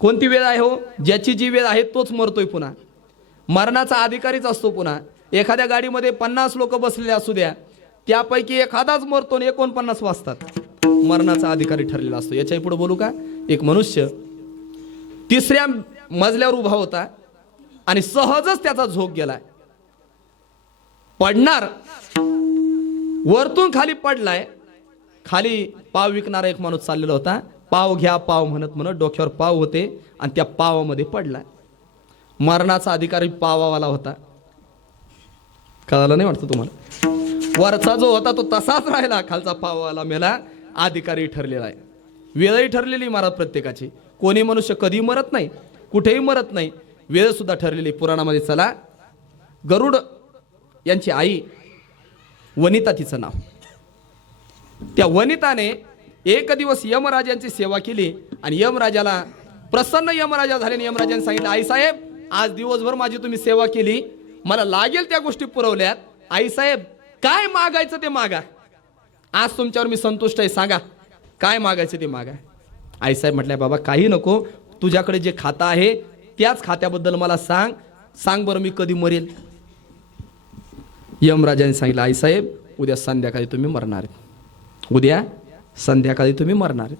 कोणती वेळ आहे हो? ज्याची जी वेळ आहे तोच मरतोय. पुन्हा मरणाचा अधिकारीच असतो. पुन्हा एखाद्या गाडीमध्ये 50 लोक बसलेले असू द्या, त्यापैकी एखादाच मरतो आणि 49 वाचतात. मरणाचा अधिकारी ठरलेला असतो. याच्याही पुढे बोलू का? एक मनुष्य 3ऱ्या मजल्यावर उभा होता आणि सहजच त्याचा झोक गेलाय. पडणार, वरतून खाली पडलाय. खाली पाव विकणारा एक माणूस चाललेला होता. पाव घ्या पाव म्हणत म्हणत डोक्यावर पाव होते आणि त्या पावामध्ये पडलाय. मरणाचा अधिकारी पावावाला होता. कळालं नाही वाटतं तुम्हाला? वरचा जो होता तो तसाच राहिला, खालचा पावावाला मेला. अधिकारी ठरलेला आहे. वेळही ठरलेली महाराज प्रत्येकाची. कोणी मनुष्य कधी मरत नाही, कुठेही मरत नाही. वेळ सुद्धा ठरलेली. पुराणामध्ये चला, गरुड यांची आई वनिता तिचं नाव. त्या वनिताने एक दिवस यमराजांची सेवा केली आणि यमराजाला प्रसन्न यमराजा झाल्याने यमराजाने सांगितलं, आई साहेब आज दिवसभर माझी तुम्ही सेवा केली, मला लागेल त्या गोष्टी पुरवल्यात. आई साहेब काय मागायचं ते मागा, आज तुमच्यावर मी संतुष्ट आहे, सांगा काय मागायचं ते मागा. आई साहेब म्हटल्या, बाबा काही नको, तुझ्याकडे जे खातं आहे त्याच खात्याबद्दल मला सांग, सांग बरं मी कधी मरेल. यमराजाने सांगितलं, आई साहेब उद्या संध्याकाळी तुम्ही मरणार आहेत, उद्या संध्याकाळी तुम्ही मरणार आहेत.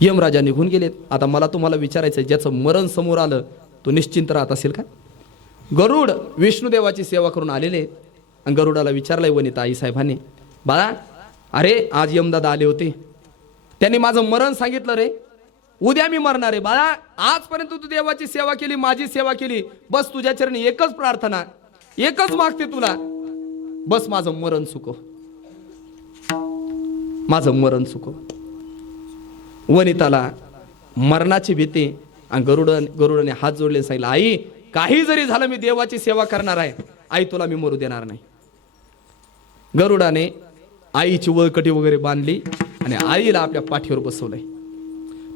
यमराजा निघून गेलेत. आता मला तुम्हाला विचारायचं, ज्याचं मरण समोर आलं तो निश्चिंत राहत असेल का? गरुड विष्णुदेवाची सेवा करून आलेले आणि गरुडाला विचारलंय वनिता आई साहेबांनी, बाळा अरे आज यमदादा आले होते, त्यांनी माझं मरण सांगितलं रे, उद्या मी मरणार आहे. बाळा आजपर्यंत तू देवाची सेवा केली, माझी सेवा केली, बस तुझ्या चरणी एकच प्रार्थना, एकच मागते तुला, बस माझं मरण चुकव, माझं मरण चुकव. वनिताला मरणाची भीती आणि गरुडाने हात जोडले सांगितलं, आई काही जरी झालं मी देवाची सेवा करणार आहे, आई तुला मी मरू देणार नाही. गरुडाने आईची वळकटी वगैरे बांधली आणि आईला आपल्या पाठीवर बसवलंय.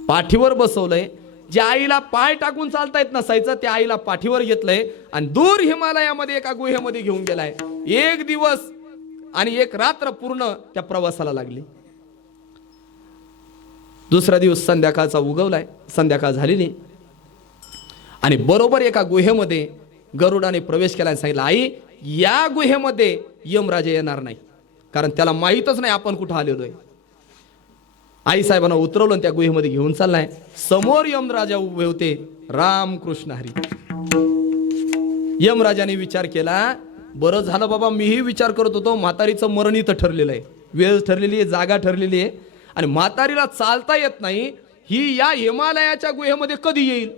पाठीवर बसवलंय. ज्या आईला पाय टाकून चालता येत नसायचं त्या आईला पाठीवर घेतलंय आणि दूर हिमालयामध्ये एका गुहेमध्ये घेऊन गेलाय. 1 दिवस आणि 1 रात्र पूर्ण त्या प्रवासाला लागली. दुसरा दिवस संध्याकाळचा उगवलाय, संध्याकाळ झालेली आणि बरोबर एका गुहेमध्ये गरुडाने प्रवेश केला आणि सांगितलं, आई या गुहेमध्ये यमराजा येणार नाही, कारण त्याला माहीतच नाही आपण कुठं आलेलो आहे. आई साहेबांना उतरवलं आणि त्या गुहेमध्ये घेऊन चाललाय. समोर यमराजा उभे होते, राम कृष्ण हरी. यमराजाने विचार केला, बरं झालं बाबा, मीही विचार करत होतो म्हातारीचं मरण इथं ठरलेलं आहे, वेळ ठरलेली आहे, जागा ठरलेली आहे आणि म्हातारीला चालता येत नाही, ही या हिमालयाच्या गुहेमध्ये कधी येईल.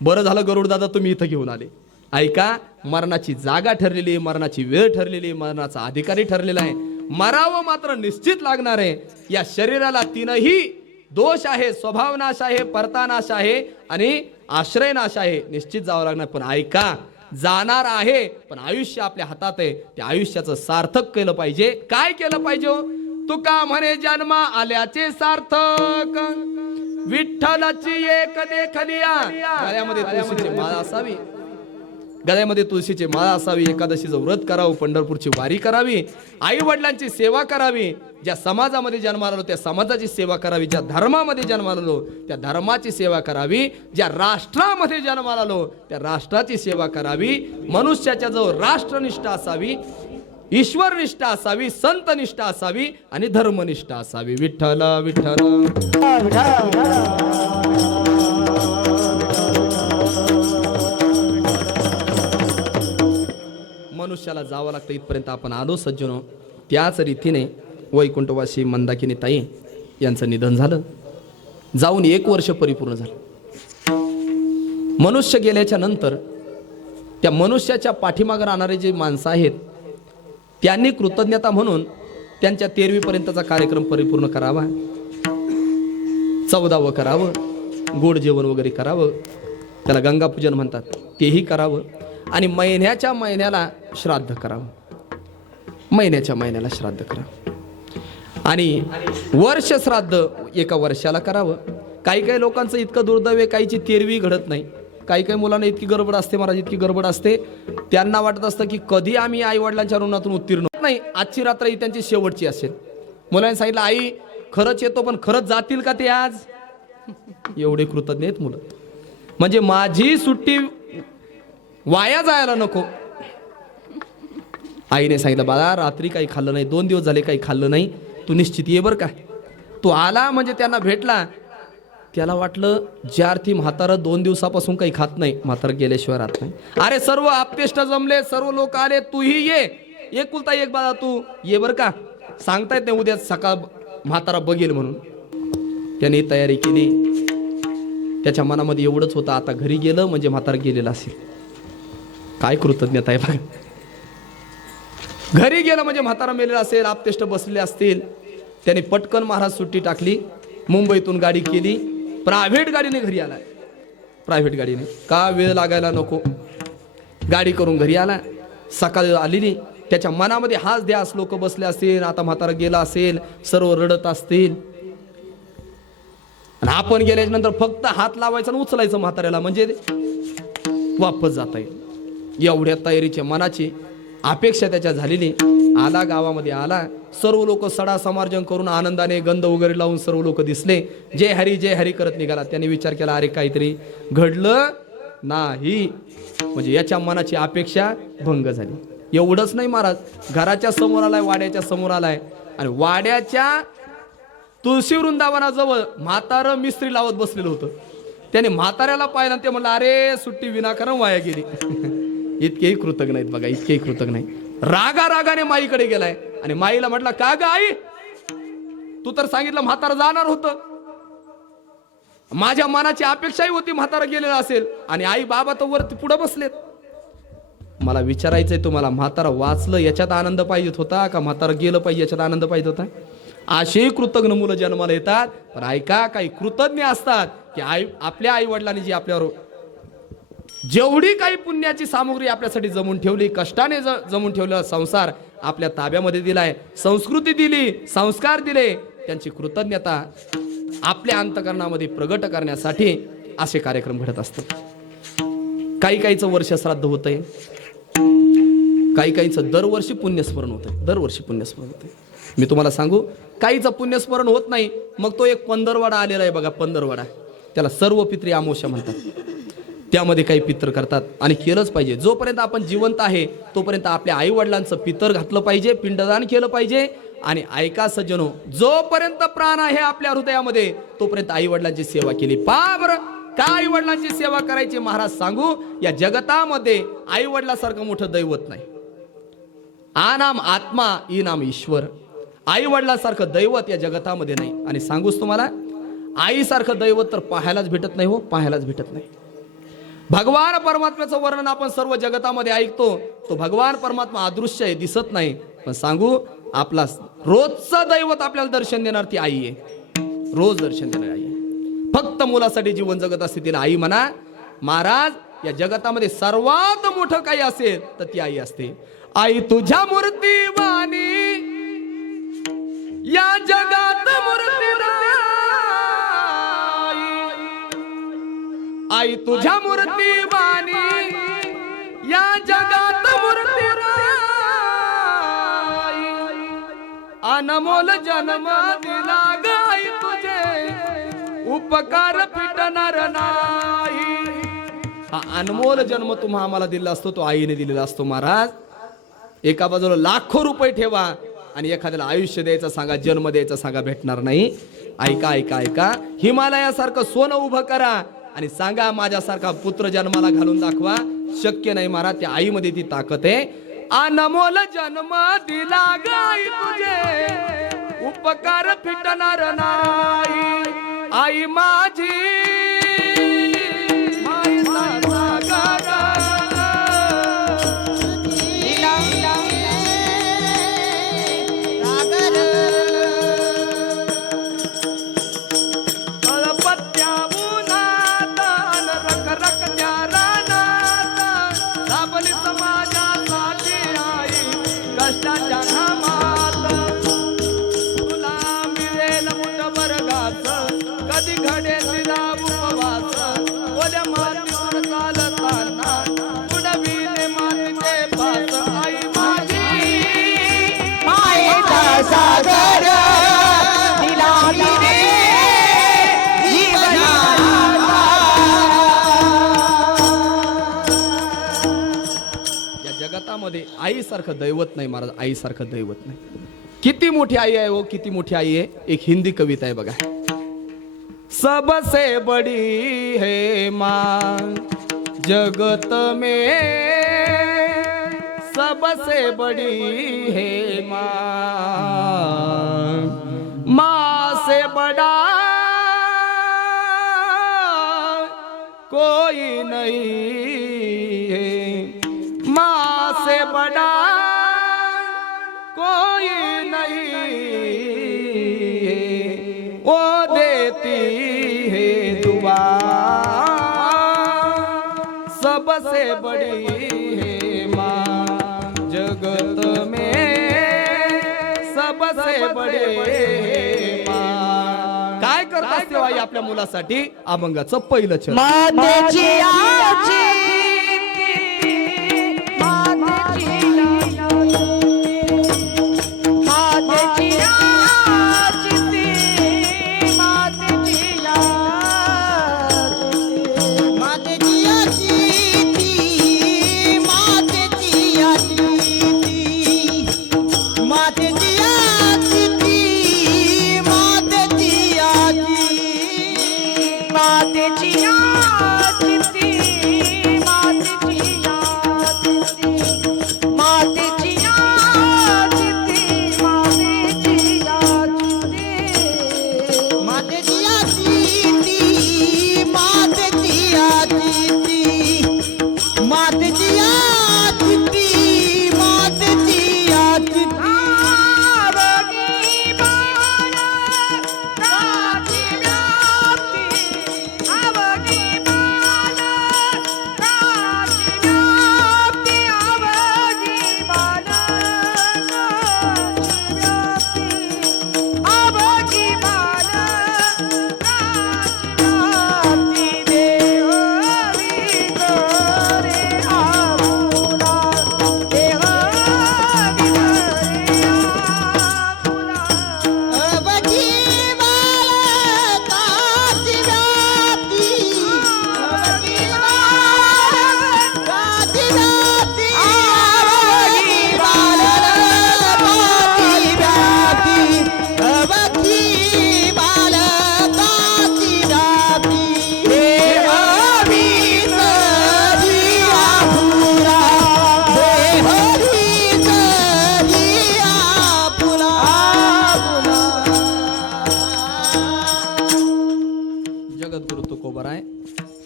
बरं झालं गरुड दादा तुम्ही इथं घेऊन आले. ऐका, मरणाची जागा ठरलेली आहे, मरणाची वेळ ठरलेली आहे, मरणाचा अधिकारी ठरलेला आहे, मरावं मात्र निश्चित लागणार आहे. या शरीराला 3ही दोष आहे, स्वभावनाश आहे, परतानाश आहे आणि आश्रयनाश आहे, निश्चित जावं लागणार. पण ऐका, जाणार आहे पण आयुष्य आपल्या हातात आहे, त्या आयुष्याचं सार्थक केलं पाहिजे. काय केलं पाहिजे? तुका म्हणे जन्मा आल्याचे सार्थक, विठ्ठलाची एक देखलिया. गळ्यामध्ये तुळशीची माळ असावी, गळ्यामध्ये तुळशीची माळ असावी, एकादशीचं व्रत करावं, पंढरपूरची वारी करावी, आई वडिलांची सेवा करावी, ज्या समाजामध्ये जन्माला आलो त्या समाजाची सेवा करावी, ज्या धर्मामध्ये जन्माला आलो त्या धर्माची सेवा करावी, ज्या राष्ट्रामध्ये जन्माला आलो त्या राष्ट्राची सेवा करावी. मनुष्याच्या जवळ राष्ट्रनिष्ठा असावी, ईश्वरनिष्ठा असावी, संतनिष्ठा असावी आणि धर्मनिष्ठा असावी. विठ्ठल विठ्ठल. मनुष्याला जावं लागतं इथपर्यंत आपण आलो सज्जनो. त्याच रीतीने वैकुंठवासी मंदाकिनी ताई यांचं निधन झालं. जाऊन 1 वर्ष परिपूर्ण झालं. मनुष्य गेल्याच्या नंतर त्या मनुष्याच्या पाठीमागे राहणारे जे माणसं आहेत त्यांनी कृतज्ञता म्हणून त्यांच्या 13वीपर्यंतचा कार्यक्रम परिपूर्ण करावा. 14वं करावं, गोड जेवण वगैरे करावं, त्याला गंगापूजन म्हणतात, तेही करावं. आणि महिन्याच्या महिन्याला श्राद्ध करावं. महिन्याच्या महिन्याला श्राद्ध करावं. आणि वर्ष श्राद्ध 1 वर्षाला करावं. काही काही लोकांचं इतकं दुर्दैव आहे, काहीची 13वी घडत नाही. काही काही मुलांना इतकी गडबड असते, महाराज इतकी गडबड असते, त्यांना वाटत असतं की कधी आम्ही आई वडिलांच्या ऋणातून उत्तीर्ण होत नाही. आजची रात्र ही त्यांची शेवटची असेल. मुलांनी सांगितलं आई खरंच येतो, पण खरंच जातील का ते आज? एवढे कृतज्ञ आहेत मुलं. म्हणजे माझी सुट्टी वाया जायला नको. आईने सांगितलं बाळा रात्री काही खाल्लं नाही, 2 दिवस झाले काही खाल्लं नाही, तू निश्चित ये बरं का. तू आला म्हणजे त्यांना भेटला. त्याला वाटलं ज्या अर्थी म्हातारं 2 दिवसापासून काही खात नाही, म्हातारं गेल्याशिवाय राहत नाही. अरे सर्व आप्तेष्ट जमले, सर्व लोक आले, तूही ये. एकुलता एक बाळा तू ये बरं का. सांगता येत नाही उद्या सकाळ म्हातारा बघेल म्हणून. त्याने तयारी केली. त्याच्या मनामध्ये एवढंच होतं आता घरी गेलं म्हणजे म्हातारा गेलेलं असेल. काय कृतज्ञता आहे बघा. घरी गेलं म्हणजे म्हातारा मेलेला असेल, आप्तेष्ट बसलेले असतील. त्याने पटकन महाराज सुट्टी टाकली, मुंबईतून गाडी केली, प्रायव्हेट गाडीने घरी आला. प्रायव्हेट गाडीने का वेळ लागायला नको, गाडी करून घरी आला. सकाळी आलेली त्याच्या मनामध्ये हाच ध्यास, लोक बसले असतील, आता म्हातारा गेला असेल, सर्व रडत असतील. आणि आपण गेल्याच्या नंतर फक्त हात लावायचा आणि उचलायचं म्हाताऱ्याला, म्हणजे वापस जाता येईल. एवढ्या तयारीच्या मनाची अपेक्षा त्याच्या झालेली. आला, गावामध्ये आला, सर्व लोक सडा समार्जन करून आनंदाने गंध वगैरे लावून सर्व लोक दिसले. जय हरी जय हरी करत निघाला. त्याने विचार केला अरे काहीतरी घडलं नाही, म्हणजे याच्या मनाची अपेक्षा भंग झाली. एवढंच नाही महाराज, घराच्या समोर आलाय, वाड्याच्या समोर आलाय, आणि वाड्याच्या तुळशी वृंदावनाजवळ म्हातारं मिस्त्री लावत बसलेलं होतं. त्याने म्हाताऱ्याला पाहिलं, ते म्हणलं अरे सुट्टी विनाकारण वाया गेली. इतकेही कृतज्ञ नाहीत बघा, इतकेही कृतज्ञ नाही. रागाने माईकडे गेलाय आणि माईला म्हटलं का ग आई, तू तर सांगितलं म्हातारा जाणार होतं, माझ्या मनाची अपेक्षाही होती म्हातारा गेलेला असेल, आणि आई बाबा तर वरती पुढे बसलेत. मला विचारायचंय तुम्हाला, म्हातारा वाचलं याच्यात आनंद पाहिजेत होता का म्हातारा गेलं पाहिजे याच्यात आनंद पाहिजे होता? अशी कृतज्ञ मुलं जन्माला येतात. पण ऐका, काही कृतज्ञ असतात की आपल्या आई वडिलांनी जी आपल्यावर जेवढी काही पुण्याची सामुग्री आपल्यासाठी जमून ठेवली, कष्टाने जमून ठेवलेला संसार आपल्या ताब्यामध्ये दिलाय, संस्कृती दिली, संस्कार दिले, त्यांची कृतज्ञता आपल्या अंतकरणामध्ये प्रगट करण्यासाठी असे कार्यक्रम घडत असतात. काही काहीचं वर्ष श्राद्ध होतंय, काही काहीचं दरवर्षी पुण्यस्मरण होतंय, दरवर्षी पुण्यस्मरण होतंय. मी तुम्हाला सांगू, काहीचं पुण्यस्मरण होत नाही. मग तो एक पंधरवाडा आलेला आहे बघा, पंधरवाडा, त्याला सर्व पित्री अमावस्या म्हणतात. त्यामध्ये काही पितर करतात आणि केलंच पाहिजे. जोपर्यंत आपण जिवंत आहे तोपर्यंत आपल्या आई वडिलांचं पितर घातलं पाहिजे, पिंडदान केलं पाहिजे. आणि ऐका सज्जनो, जोपर्यंत प्राण आहे आपल्या हृदयामध्ये तोपर्यंत आई वडिलांची सेवा केली. पहा बरं, का आई वडिलांची सेवा करायची महाराज सांगू, या जगतामध्ये आई वडिलासारखं मोठं दैवत नाही. आ नाम आत्मा, ई नाम ईश्वर. आई वडिलासारखं दैवत या जगतामध्ये नाही. आणि सांगूच तुम्हाला, आईसारखं दैवत तर पाहायलाच भेटत नाही, हो, पाहायलाच भेटत नाही. भगवान परमात्म्याचं वर्णन आपण सर्व जगतामध्ये ऐकतो, तो भगवान परमात्मा अदृश्य आहे, दिसत नाही. पण सांगू, आपला रोजचं दैवत आपल्याला दर्शन देणार ती आई आहे, रोज दर्शन देणार आई आहे. फक्त मुलासाठी जीवन जगत असते तिला आई म्हणा. महाराज, या जगतामध्ये सर्वात मोठं काही असेल तर ती आई असते. आई तुझ्या मूर्तीवाणी या जगात मूर्ती नाही, आई तुझ्या मूर्तीवाणी या जगात मूर्ती नाही, अनमोल जन्म दिला गाई तुझे उपकार फिटणार नाही. हा अनमोल जन्म तुम्हा आम्हाला दिला असतो, तो आईने दिलेला असतो. महाराज, एका बाजूला लाखो रुपये ठेवा आणि एखाद्याला आयुष्य द्यायचं सांगा, जन्म द्यायचा सांगा, भेटणार नाही. ऐका ऐका ऐका, हिमालयासारखं सोनं उभं करा आणि सांगा माझ्यासारखा पुत्र जन्माला घालून दाखवा. शक्य नाही महाराज, त्या आईमध्ये ती ताकद आहे. अनमोल जन्म दिला गाई तुझे उपकार फिटणार नाही आई माझी मायेचा सागर पत्त्या उन्हात अन रखरखत्या रानात लाभली समाजासाठी आई कष्टाच्या घामात तुला मिळेल मुठभर घास कधी घडेल तिला उपवास ओल्या मातीवर चालताना उडविले मातीचे पास आई माझी मायेचा सागर दिला तिने या जगतामध्ये आईसारखं दैवत नाही महाराज आईसारखं दैवत नाही किती मोठी आई आहे हो किती मोठी आई आहे एक हिंदी कविता आहे बघा सबसे बड़ी है माँ जगत में सबसे बड़ी है माँ माँ से बड़ा कोई नहीं है माँ से बड़ा कोई नहीं है वो देती है दुआ सबसे बड़ी है माँ जगत में सबसे बड़े है माँ काय करत असते हो आई आपल्या मुलासाठी अभंगाचं पहिलं चरण मातेची आजी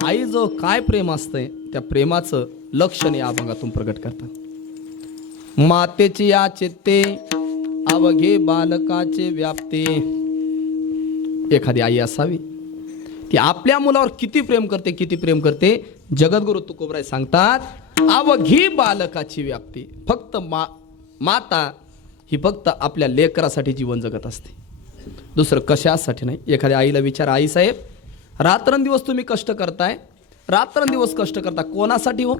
आईचं काय प्रेम असतंय त्या प्रेमाचं लक्षण या अभंगातून प्रगट करतात मातेची या चित्ते अवघे बालकाचे व्याप्ते एखादी आई असावी ती आपल्या मुलावर किती प्रेम करते जगद्गुरु तुकोबराय सांगतात अवघी बालकाची व्याप्ती फक्त माता ही फक्त आपल्या लेकरासाठी जीवन जगत असते दुसरं कशासाठी नाही एखाद्या आईला विचार आई साहेब रात्रंदिवस तुम्ही कष्ट करताय रात्रंदिवस कष्ट करता कोणासाठी हो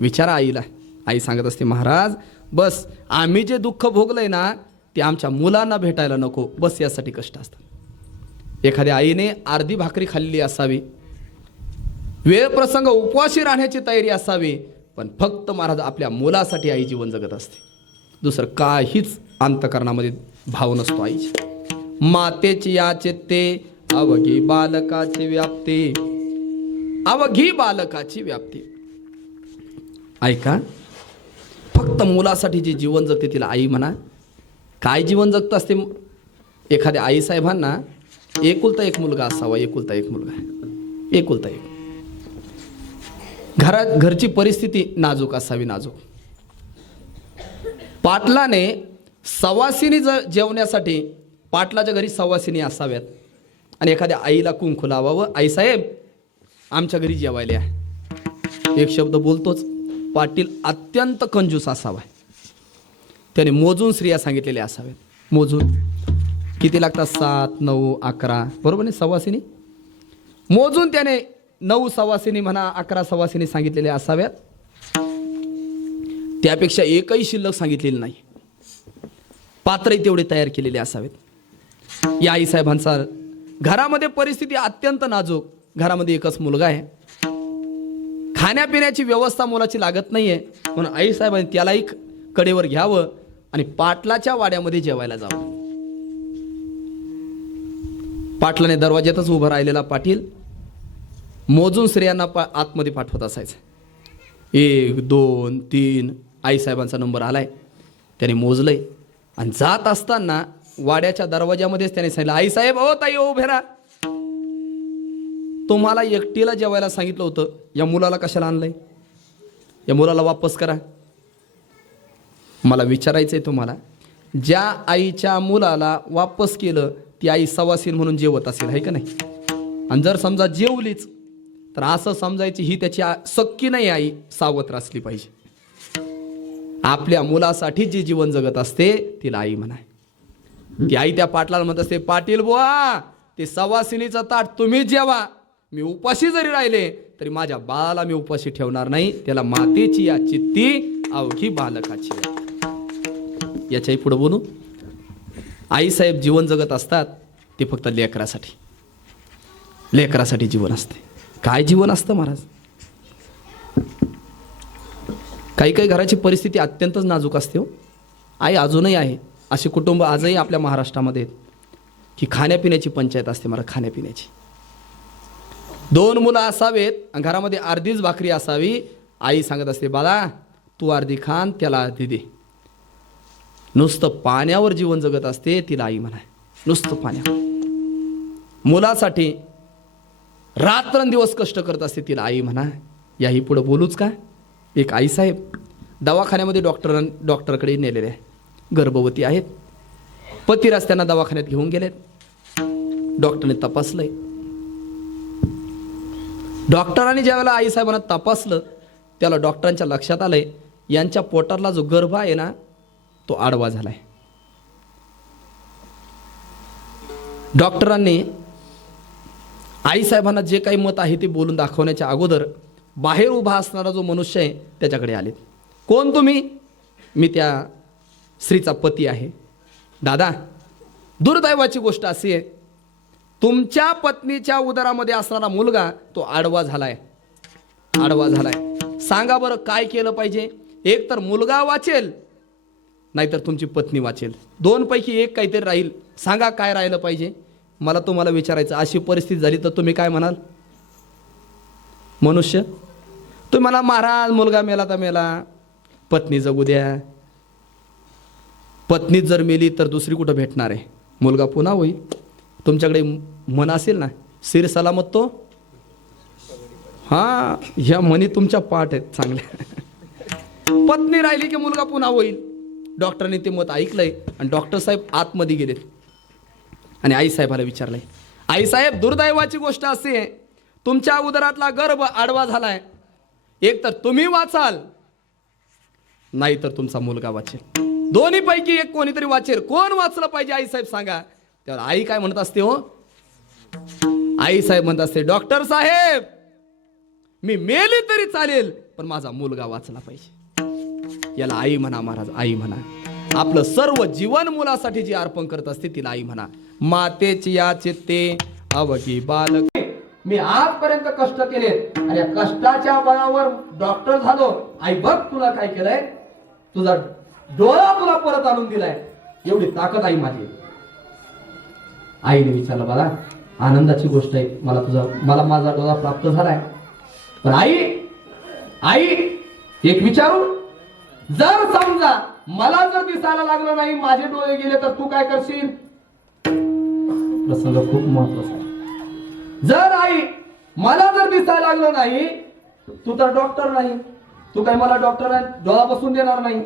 विचारा आईला आई सांगत असते महाराज बस आम्ही जे दुःख भोगलंय ना ते आमच्या मुलांना भेटायला नको बस यासाठी कष्ट असतात एखाद्या आईने अर्धी भाकरी खाल्ली असावी वेळ प्रसंग उपवासी राहण्याची तयारी असावी पण फक्त महाराज आपल्या मुलासाठी आई जीवन जगत असते दुसरं काहीच अंतकरणामध्ये भाव नसतो आईच्या मातेची या चित्ते अवघी बालकाची व्याप्ती अवघी बालकाची व्याप्ती ऐका फक्त मुलासाठी जे जीवन जगते तिला आई म्हणा काय जीवन जगत असते एखाद्या आईसाहेबांना? एकुलता एक मुलगा असावा, एकुलता एक मुलगा, एकुलता एक. घरची परिस्थिती नाजूक असावी, नाजूक. पाटलाने सवासिनी जेवण्यासाठी पाटलाच्या घरी सवासिनी असाव्यात आणि एखाद्या आईला कुंकू लावावं, आईसाहेब आमच्या घरी जेवायला या. एक शब्द बोलतोच. पाटील अत्यंत कंजूस असावा. त्याने मोजून स्त्रिया सांगितलेल्या असाव्यात. मोजून किती लागतात? 7, 9, 11, बरोबर नाही? सवासिनी मोजून त्याने 9 सवासिनी म्हणा, 11 सवासिनी सांगितलेल्या असाव्यात. त्यापेक्षा एकही शिल्लक सांगितलेली नाही. पात्रही तेवढे तयार केलेले असावेत. या आईसाहेबांचा घरामध्ये परिस्थिती अत्यंत नाजूक. घरामध्ये एकच मुलगा आहे. खाण्यापिण्याची व्यवस्था मुलाची लागत नाहीये, म्हणून आईसाहेबांनी त्यालाही कडेवर घ्यावं आणि पाटलाच्या वाड्यामध्ये जेवायला जावं. पाटलाने दरवाज्यातच उभं राहिलेला पाटील मोजून स्त्रियांना आतमध्ये पाठवत असायचं. 1, 2, 3 आईसाहेबांचा नंबर आलाय. त्याने मोजलंय आणि जात असताना वाड्याच्या दरवाज्यामध्येच त्याने सांगितलं, आईसाहेब ओ ताई उभे राहा. तुम्हाला एकटीला जेवायला सांगितलं होतं, या मुलाला कशाला आणलंय? या मुलाला वापस करा. मला विचारायचंय तुम्हाला, ज्या आईच्या मुलाला वापस केलं ती आई सवासीन म्हणून जेवत असेल, आहे का नाही? आणि जर समजा जेवलीच तर असं समजायची ही त्याची सक्की नाही आई, सावत्र असली पाहिजे. आपल्या मुलासाठी जी जीवन जगत असते तिला आई म्हणा. ती आई त्या पाटलाला म्हणत असते, पाटील बुवा ते सवासिनीचं ताट तुम्ही जेवा, मी उपाशी जरी राहिले तरी माझ्या बाळाला मी उपाशी ठेवणार नाही. त्याला मातेची या चित्ती अवघी बालकाची. याच्याही पुढे बोलू. आईसाहेब जीवन जगत असतात ते फक्त लेकरासाठी. लेकरासाठी जीवन असते. काय जीवन असतं महाराज? काही काही घराची परिस्थिती अत्यंतच नाजूक असते. आई अजूनही आहे. असे कुटुंब आजही आपल्या महाराष्ट्रामध्ये आहेत की खाण्यापिण्याची पंचायत असते. मला खाण्यापिण्याची 2 मुलं असावेत आणि घरामध्ये अर्धीच भाकरी असावी. आई सांगत असते, बाळा तू अर्धी खान, त्याला अर्धी दे. नुसतं पाण्यावर जीवन जगत असते तिला आई म्हणा. नुसतं पाण्यावर. मुलासाठी रात्रंदिवस कष्ट करत असते तिला आई म्हणा. याही पुढे बोलूच का. एक आईसाहेब दवाखान्यामध्ये डॉक्टरकडे नेलेले आहे. गर्भवती आहेत. पतीराज त्यांना दवाखान्यात घेऊन गेलेत. डॉक्टरने तपासलंय. डॉक्टरांनी ज्यावेळेला आईसाहेबांना तपासलं त्याला डॉक्टरांच्या लक्षात आलंय यांच्या पोटातला जो गर्भ आहे ना तो आडवा झालाय. डॉक्टरांनी आईसाहेबांना जे काही मत आहे ते बोलून दाखवण्याच्या अगोदर बाहेर उभा असणारा जो मनुष्य आहे त्याच्याकडे आले. कोण तुम्ही? मी त्या स्त्रीचा पती आहे. दादा दुर्दैवाची गोष्ट अशी आहे, तुमच्या पत्नीच्या उदरामध्ये असणारा मुलगा तो आडवा झालाय. आडवा झालाय. सांगा बरं काय केलं पाहिजे? एक तर मुलगा वाचेल नाहीतर तुमची पत्नी वाचेल. 2 पैकी एक काहीतरी राहील. सांगा काय राहिलं पाहिजे? मला तुम्हाला विचारायचं, अशी परिस्थिती झाली तर तुम्ही काय म्हणाल? मनुष्य तुम्ही म्हणा महाराज मुलगा मेला तर मेला, पत्नी जगू द्या. पत्नीच जर मेली तर दुसरी कुठं भेटणार आहे? मुलगा पुन्हा होईल. तुमच्याकडे मन असेल ना, सिर सलामत तो. हां, ह्या म्हणी तुमच्या पाठ आहेत चांगल्या. पत्नी राहिली की मुलगा पुन्हा होईल. डॉक्टरांनी ते मत ऐकलंय आणि डॉक्टर साहेब आतमध्ये गेलेत आणि आईसाहेबाला विचारलंय, आईसाहेब दुर्दैवाची गोष्ट अशी आहे, तुमच्या उदरातला गर्भ आडवा झालाय. एक तर तुम्ही वाचाल नाही तर तुमचा मुलगा वाचेल. दोन्हीपैकी एक कोणीतरी वाचेल. कोण वाचलं पाहिजे आईसाहेब सांगा. त्यावर आई काय म्हणत असते हो? आईसाहेब म्हणत असते, डॉक्टर साहेब मी मेली तरी चालेल पण माझा मुलगा वाचला पाहिजे. याला आई म्हणा महाराज, आई म्हणा. आपलं सर्व जीवन मुलासाठी जी अर्पण करत असते तिला आई म्हणा. मातेची या चित्ते अवघी बालक. मी आजपर्यंत कष्ट केले आणि या कष्टाच्या बळावर डॉक्टर झालो. आई बघ तुला काय केलंय, तुझा डोळा तुला परत आणून दिलाय. एवढी ताकद आई माझी. आईने विचारलं, बाळा आनंदाची गोष्ट आहे, मला माझा डोळा प्राप्त झालाय. पण आई एक विचारू, जर समजा मला जर दिसायला लागलं नाही, माझे डोळे गेले तर तू काय करशील? प्रसंग खूप महत्वाचा आहे. जर आई मला जर दिसायला लागलं नाही, तू तर डॉक्टर नाही, तू काय मला डॉक्टर डोळा बसून देणार नाही.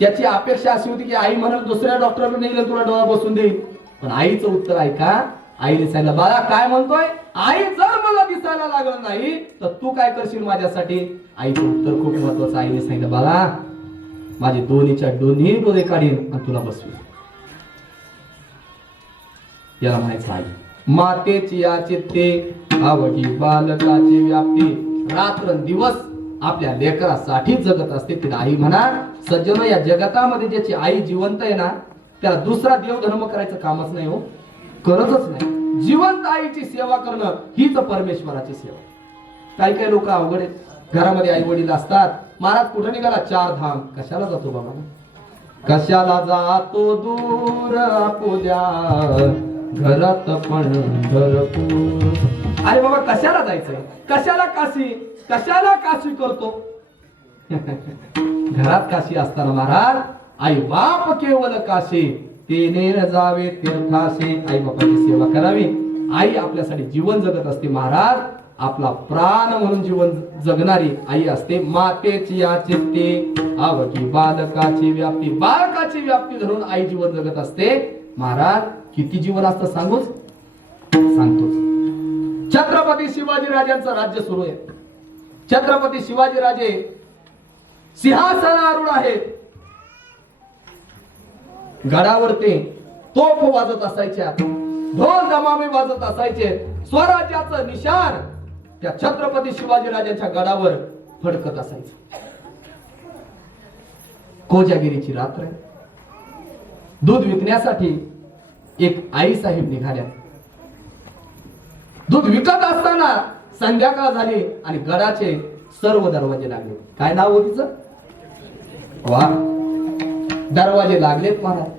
त्याची अपेक्षा अशी होती की आई म्हणून दुसऱ्या डॉक्टरकडे नेलं तुला डोळा बसून देईल. पण आईचं उत्तर ऐका. आईने सांगितलं, बाळा काय म्हणतोय? आई जर मला दिसायला लागलं नाही तर तू काय करशील माझ्यासाठी? आईचं उत्तर खूप महत्वाचं. आईने सांगितलं, बाळा माझे दोन्ही डोळे काढीन आणि तुला बसवेल. याला म्हणायचं आई. मातेची या चित्ते आवडी बालकाची व्याप्ती. रात्र दिवस आपल्या लेकरासाठी जगत असते. तिला आई म्हणा. सज्जनो, या जगतामध्ये ज्याची आई जिवंत आहे ना, त्याला दुसरा देवधर्म करायचं कामच नाही हो, करतच नाही. जिवंत आईची सेवा करणं हीच परमेश्वराची सेवा. काही काही लोक अवघड आहेत. घरामध्ये आई वडील असतात. महाराज कुठे निघाला? 4 धाम. कशाला जातो बाबा? कशाला जातो दूर आपल्या घरात पंढरपूर. अरे बाबा कशाला जायचंय? कशाला काशी? कशाला काशी करतो? घरात काशी असताना महाराज आई बाप केवळ काशी तेने जावे तीर्थाशी. आई बापाची सेवा करावी. आई आपल्यासाठी जीवन जगत असते महाराज. आपला प्राण म्हणून जीवन जगणारी आई असते. मातेची या चित्ते आवडी बालकाची व्याप्ती. बालकाची व्याप्ती धरून आई जीवन जगत असते. महाराज किती जीवन असतं सांगूच सांगतोच. छत्रपती शिवाजी राजांचं राज्य सुरू आहे. छत्रपती शिवाजी राजे सिंहासनारूढ आहेत. गडावरती तोफ वाजत असायच्या, ढोल दमामे वाजत असायचे. स्वराज्याचं निशाण त्या छत्रपती शिवाजी राजांच्या गडावर फडकत असायचं. कोजागिरीची रात्र. दूध विकण्यासाठी एक आई साहेब निघाल्या. दूध विकत असताना संध्याकाळ झाली आणि गडाचे सर्व दरवाजे लागले. काय नाव होत तिचं? वा, दरवाजे लागलेत महाराज.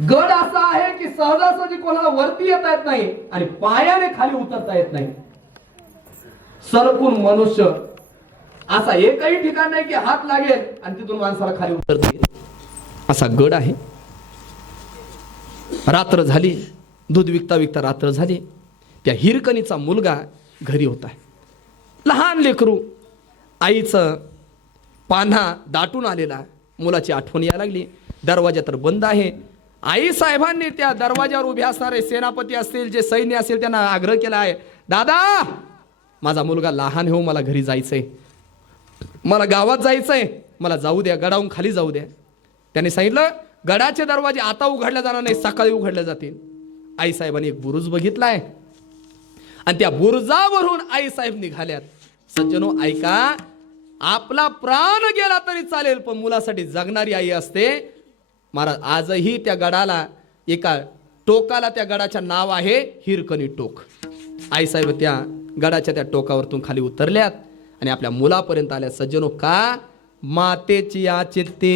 गड असा आहे की सहजासहजी कोणाला वरती येता येत नाही आणि पायाने खाली उतरता येत नाही. सरकून मनुष्य असा एकही ठिकाण नाही की हात लागेल आणि तिथून माणसाला खाली उतरता येईल असा गड आहे. रात्र झाली. दूध विकता विकता रात्र झाली. त्या हिरकणीचा मुलगा घरी होता. लहान लेकरू. आईचं पान्हा दाटून आलेला. मुलाची आठवण यायला लागली. दरवाजा तर बंद आहे. आई साहेबांनी त्या दरवाजावर उभे असणारे सेनापती असतील, जे सैन्य असेल, त्यांना आग्रह केला आहे, दादा माझा मुलगा लहान हो, मला घरी जायचंय, मला गावात जायचंय, मला जाऊ द्या, गडावून खाली जाऊ द्या. त्यांनी सांगितलं गडाचे दरवाजे आता उघडले जाणार नाही, सकाळी उघडले जातील. आई साहेबांनी एक बुरुज बघितलाय आणि त्या बुरुजावरून आई साहेब निघाल्यात. सज्जनो ऐका, आपला प्राण गेला तरी चालेल पण मुलासाठी जगणारी आई असते. महाराज आजही त्या गडाला एका टोकाला त्या गडाचं नाव आहे हिरकणी टोक. आई साहेब त्या गडाच्या त्या टोकावरतून खाली उतरल्यात आणि आपल्या मुलापर्यंत आल्या. सज्जनो का? मातेची या चित्ते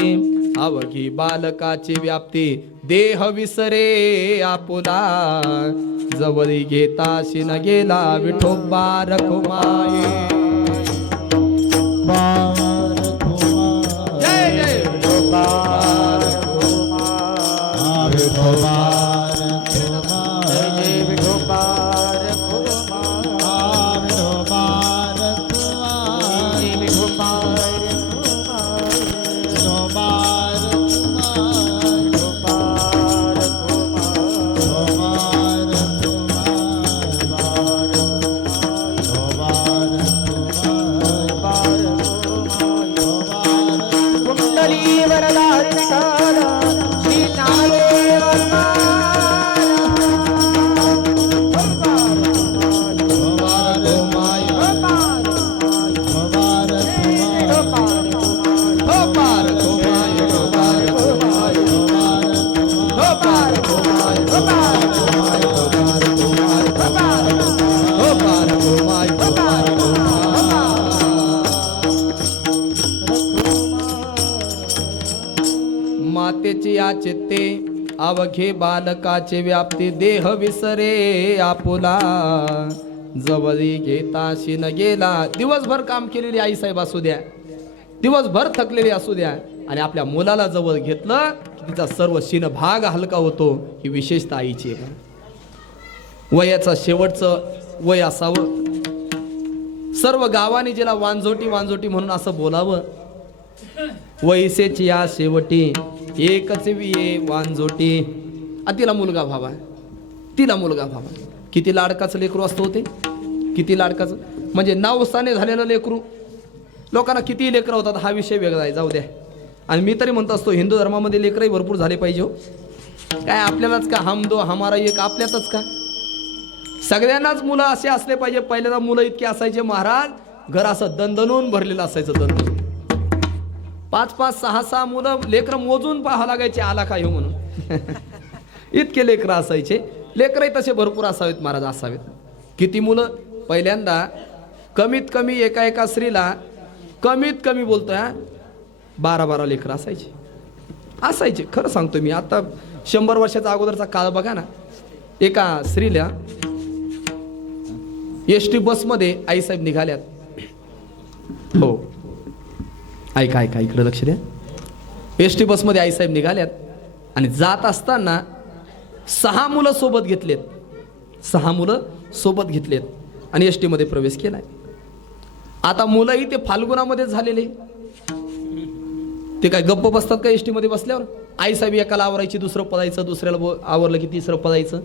अवघी बालकाची व्याप्ती, देह विसरे आपुला, जवळी घेता शिन गेला विठोबा रखुमाये. जय जय विठोबा रखुमा, विठोबा रखुमा, जय विठोबा रखुमा, विठोबा रखुमा, जय विठोबा मातेची या चित्ते अवघे बालकाचे व्याप्ती, देह विसरे आपुला, जवळी घेता शिन गेला. दिवसभर काम केलेली आई साहेब असू द्या, दिवसभर थकलेली असू द्या आणि आपल्या मुलाला जवळ घेतलं की तिचा सर्व भाग हलका होतो. ही विशेषता आईची आहे. वयाचं शेवटचं वय असावं. सर्व गावाने जिला वांजोटी वांजोटी म्हणून असं बोलावं. वैसेची या शेवटी एकच विये वांजोटी. तिला मुलगा व्हावा, तिला मुलगा व्हावा. किती लाडकाचं लेकरू असतं होते, किती लाडकाचं. म्हणजे नावसाने झालेलं लेकरू. लोकांना किती लेकरं होतात हा विषय वेगळा आहे, जाऊ द्या. आणि मी तरी म्हणतो असतो हिंदू धर्मामध्ये लेकरही भरपूर झाले पाहिजे हो. काय आपल्यालाच का हम दो हमारा एक, आपल्यातच का सगळ्यांनाच मुलं असे असले पाहिजे. पहिल्यांदा मुलं इतके असायचे महाराज, घर असं दणदणून भरलेलं असायचं. दणदणून 5-5, 6-6 मुलं लेकरं मोजून पाहावं लागायचे आला का हो म्हणून. इतके लेकरं असायचे. लेकरही तसे भरपूर असावेत महाराज, असावेत. किती मुलं. पहिल्यांदा कमीत कमी एका स्त्रीला कमीत कमी बोलतोय 12-12 लेकरं असायचे. खरं सांगतो मी. आता 100 वर्षाचा अगोदरचा काळ बघा ना. एका स्त्रीला एसटी बसमध्ये आईसाहेब निघाल्यात. हो ऐका इकडे लक्ष द्या. एसटी बसमध्ये आईसाहेब निघाल्यात आणि जात असताना 6 मुलं सोबत घेतलेत. 6 मुलं सोबत घेतलेत आणि एसटी मध्ये प्रवेश केलाय. आता मुलंही ते फाल्गुनामध्ये झालेले. ते काय गप्प बसतात का एसटी मध्ये बसल्यावर. आईसाहेब एकाला आवरायची, दुसरं पदायचं, दुसऱ्याला आवरलं की तिसरं पदायचं.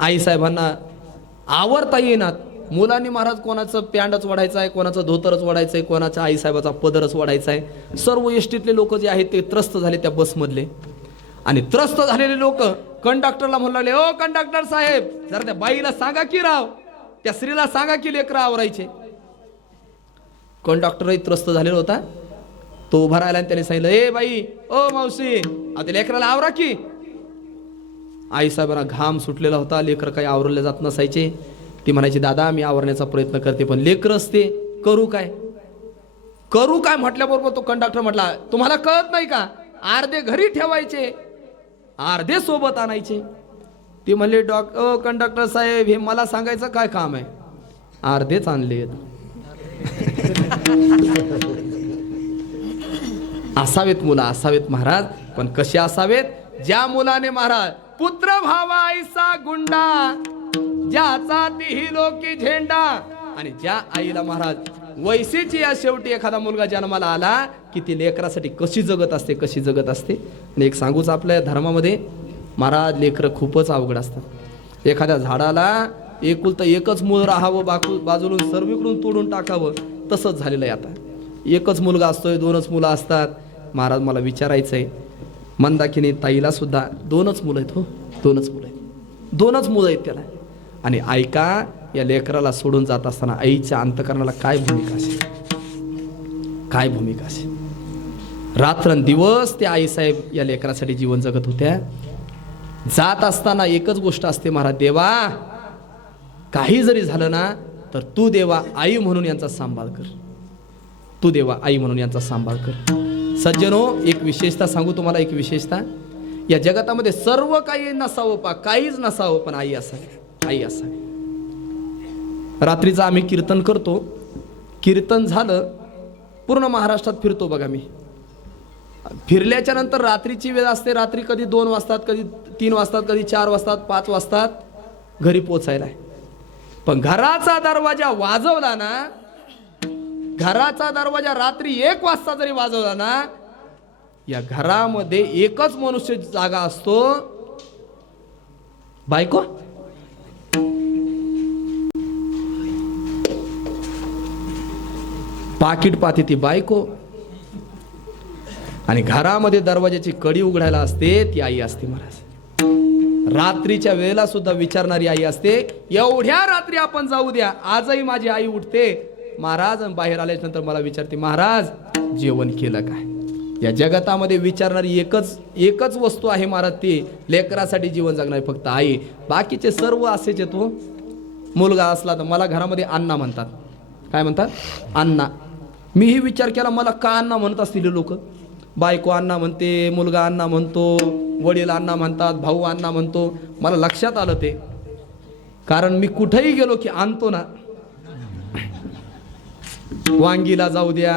आईसाहेबांना आवरता येणार. मुलांनी महाराज कोणाचं पॅन्टच वाढायचं आहे, कोणाचं धोतरच वाढायचं आहे, कोणाचा आईसाहेबाचा पदरच वाढायचा आहे. सर्व एसटीतले लोक जे आहेत ते त्रस्त झाले त्या बसमधले. आणि त्रस्त झालेले लोक कंडक्टरला म्हणू लागले, ओ कंडक्टर साहेब जरा त्या बाईला सांगा की राव, त्या स्त्रीला सांगा की लेकरं आवरायचे. कंडक्टरही त्रस्त झालेला होता. तो उभा राहिला आणि त्याने सांगितलं, ए बाई, ओ मावशी, आता लेकराला आवरा की. आईसाहेबांना घाम सुटलेला होता. लेकर काही आवरले जात नसायचे. ती म्हणायची, दादा मी आवरण्याचा प्रयत्न करते पण लेकरच ते, करू काय म्हटल्याबरोबर तो कंडक्टर म्हटला, तुम्हाला कळत नाही का, अर्धे घरी ठेवायचे, अर्धे सोबत आणायचे. ती म्हणले, कंडक्टर साहेब हे मला सांगायचं काय काम आहे, अर्धेच आणले. असावेत मुलं, असावेत महाराज. पण कसे असावेत. ज्या मुलाने महाराज पुत्र भावा ऐसा गुंडा, ज्याचा तीही लोकी झेंडा. आणि ज्या आईला महाराज वैसेची या शेवटी एखादा मुलगा जन्माला आला की ती लेकरासाठी कशी जगत असते, कशी जगत असते. आणि एक सांगूच, आपल्या धर्मामध्ये महाराज लेकरं खूपच अवघड असतात. एखाद्या झाडाला एकुलतं एकच मूळ राहावं, बाजूला सर्वीकडून तोडून टाकावं, तसंच झालेलं आहे. आता एकच मुलगा असतोय, 2च मुलं असतात. महाराज मला विचारायचंय, मंदाकिनी ताईला सुद्धा 2च मुलं आहेत. हो 2च मुलं आहेत, 2च मुलं आहेत त्याला. आणि ऐका, या लेकराला सोडून जात असताना आईच्या अंतकरणाला काय भूमिका असेल, काय भूमिका असेल. रात्रंदिवस त्या आईसाहेब या लेकरासाठी जीवन जगत होत्या. जात असताना एकच गोष्ट असते, महाराज देवा काही जरी झालं ना तर तू देवा आई म्हणून यांचा सांभाळ कर, तू देवा आई म्हणून यांचा सांभाळ कर. सज्जनो, एक विशेषता सांगू तुम्हाला, एक विशेषता. या जगातामध्ये सर्व काही नसावं पा, काहीच नसावं, पण आई असावी, आई असावी. रात्रीचं आम्ही कीर्तन करतो. कीर्तन झालं, पूर्ण महाराष्ट्रात फिरतो बघा मी. फिरल्याच्या नंतर रात्रीची वेळ असते. रात्री कधी 2 वाजतात, कधी 3 वाजतात, कधी 4 वाजतात, 5 वाजतात घरी पोचायला. पण घराचा दरवाजा वाजवला ना, घराचा दरवाजा रात्री 1 वाजता जरी वाजवला ना, या घरामध्ये एकच मनुष्य जागा असतो, बायको. पाकिट पाहते ती बायको. आणि घरामध्ये दरवाजाची कडी उघडायला असते ती आई असते महाराज. रात्रीच्या वेळेला सुद्धा विचारणारी आई असते. एवढ्या रात्री आपण जाऊ द्या, आजही माझी आई उठते महाराज, बाहेर आल्याच्या नंतर मला विचारते, महाराज जेवण केलं काय. या जगतामध्ये विचारणारी एकच वस्तू आहे महाराज, ती लेकरासाठी जीवन जगणारी फक्त आई. बाकीचे सर्व असेच येतो. मुलगा असला तर मला घरामध्ये अण्णा म्हणतात. काय म्हणतात? अण्णा. मीही विचार केला, मला का अण्णा म्हणत असतील लोक. बायको अण्णा म्हणते, मुलगा अण्णा म्हणतो, वडील अण्णा म्हणतात, भाऊ अण्णा म्हणतो. मला लक्षात आलं ते, कारण मी कुठेही गेलो की आणतो ना. वांगीला जाऊ द्या,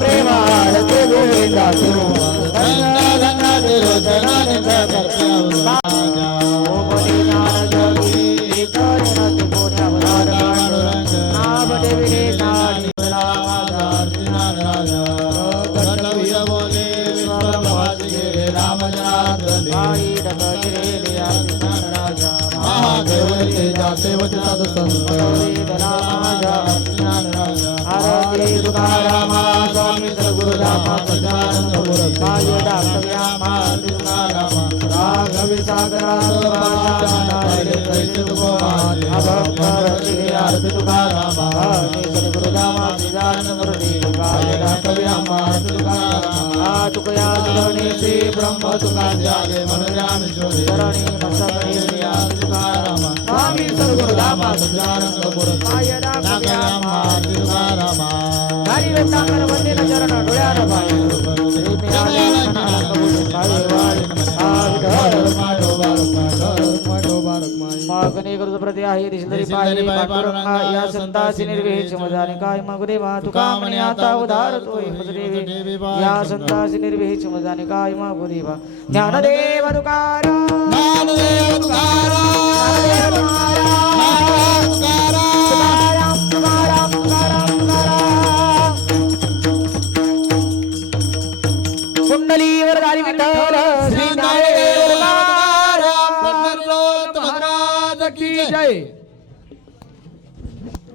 प्रेमारती गोविंदा गंगा गंगा तिरुचरणी करते राजा ओ बली ज्ञान जगी तोरण पुण्य अवतार नाभटे विनानी राजा राजा कटवीर बोले विश्ववासी राम जनार्दन आई डकरे राजा महादेव जाते वच साधु संत राजा आरती तुकाराम स्वामी सद्गुरु रामा सदानंद मूर्ति पाय दासव्याम तुकाराम राघव सागरा हरे कृष्ण गोमाते अभंकर आरती तुकाराम सद्गुरु रामा सदानंद मूर्ति पाय दासव्याम तुकाराम तुकया धरणी श्री ब्रह्म तुकाचार्य मनोराम ज्योति धरणी मस्तकरी तुकाराम स्वामी सद्गुरु रामा सदानंद मूर्ति पाय दासव्याम तुकाराम हरि रत्नाकर वंदे चरण डोळ्यार पाय श्री मागणे गुरु प्रति आहे दिसलरी पाय पांडुरंगा या संतासी निर्वेश मजाने काय मगुरे मा तुका म्हणे आता उधार तोय मजदेवी या संतासी निर्वेश मजाने काय मगुरे मा ज्ञानदेव तुकाराम ज्ञानदेव तुकाराम कुंडली वरदारी विठ्ठल श्री ज्ञानदेव तुकाराम महाराज की जय.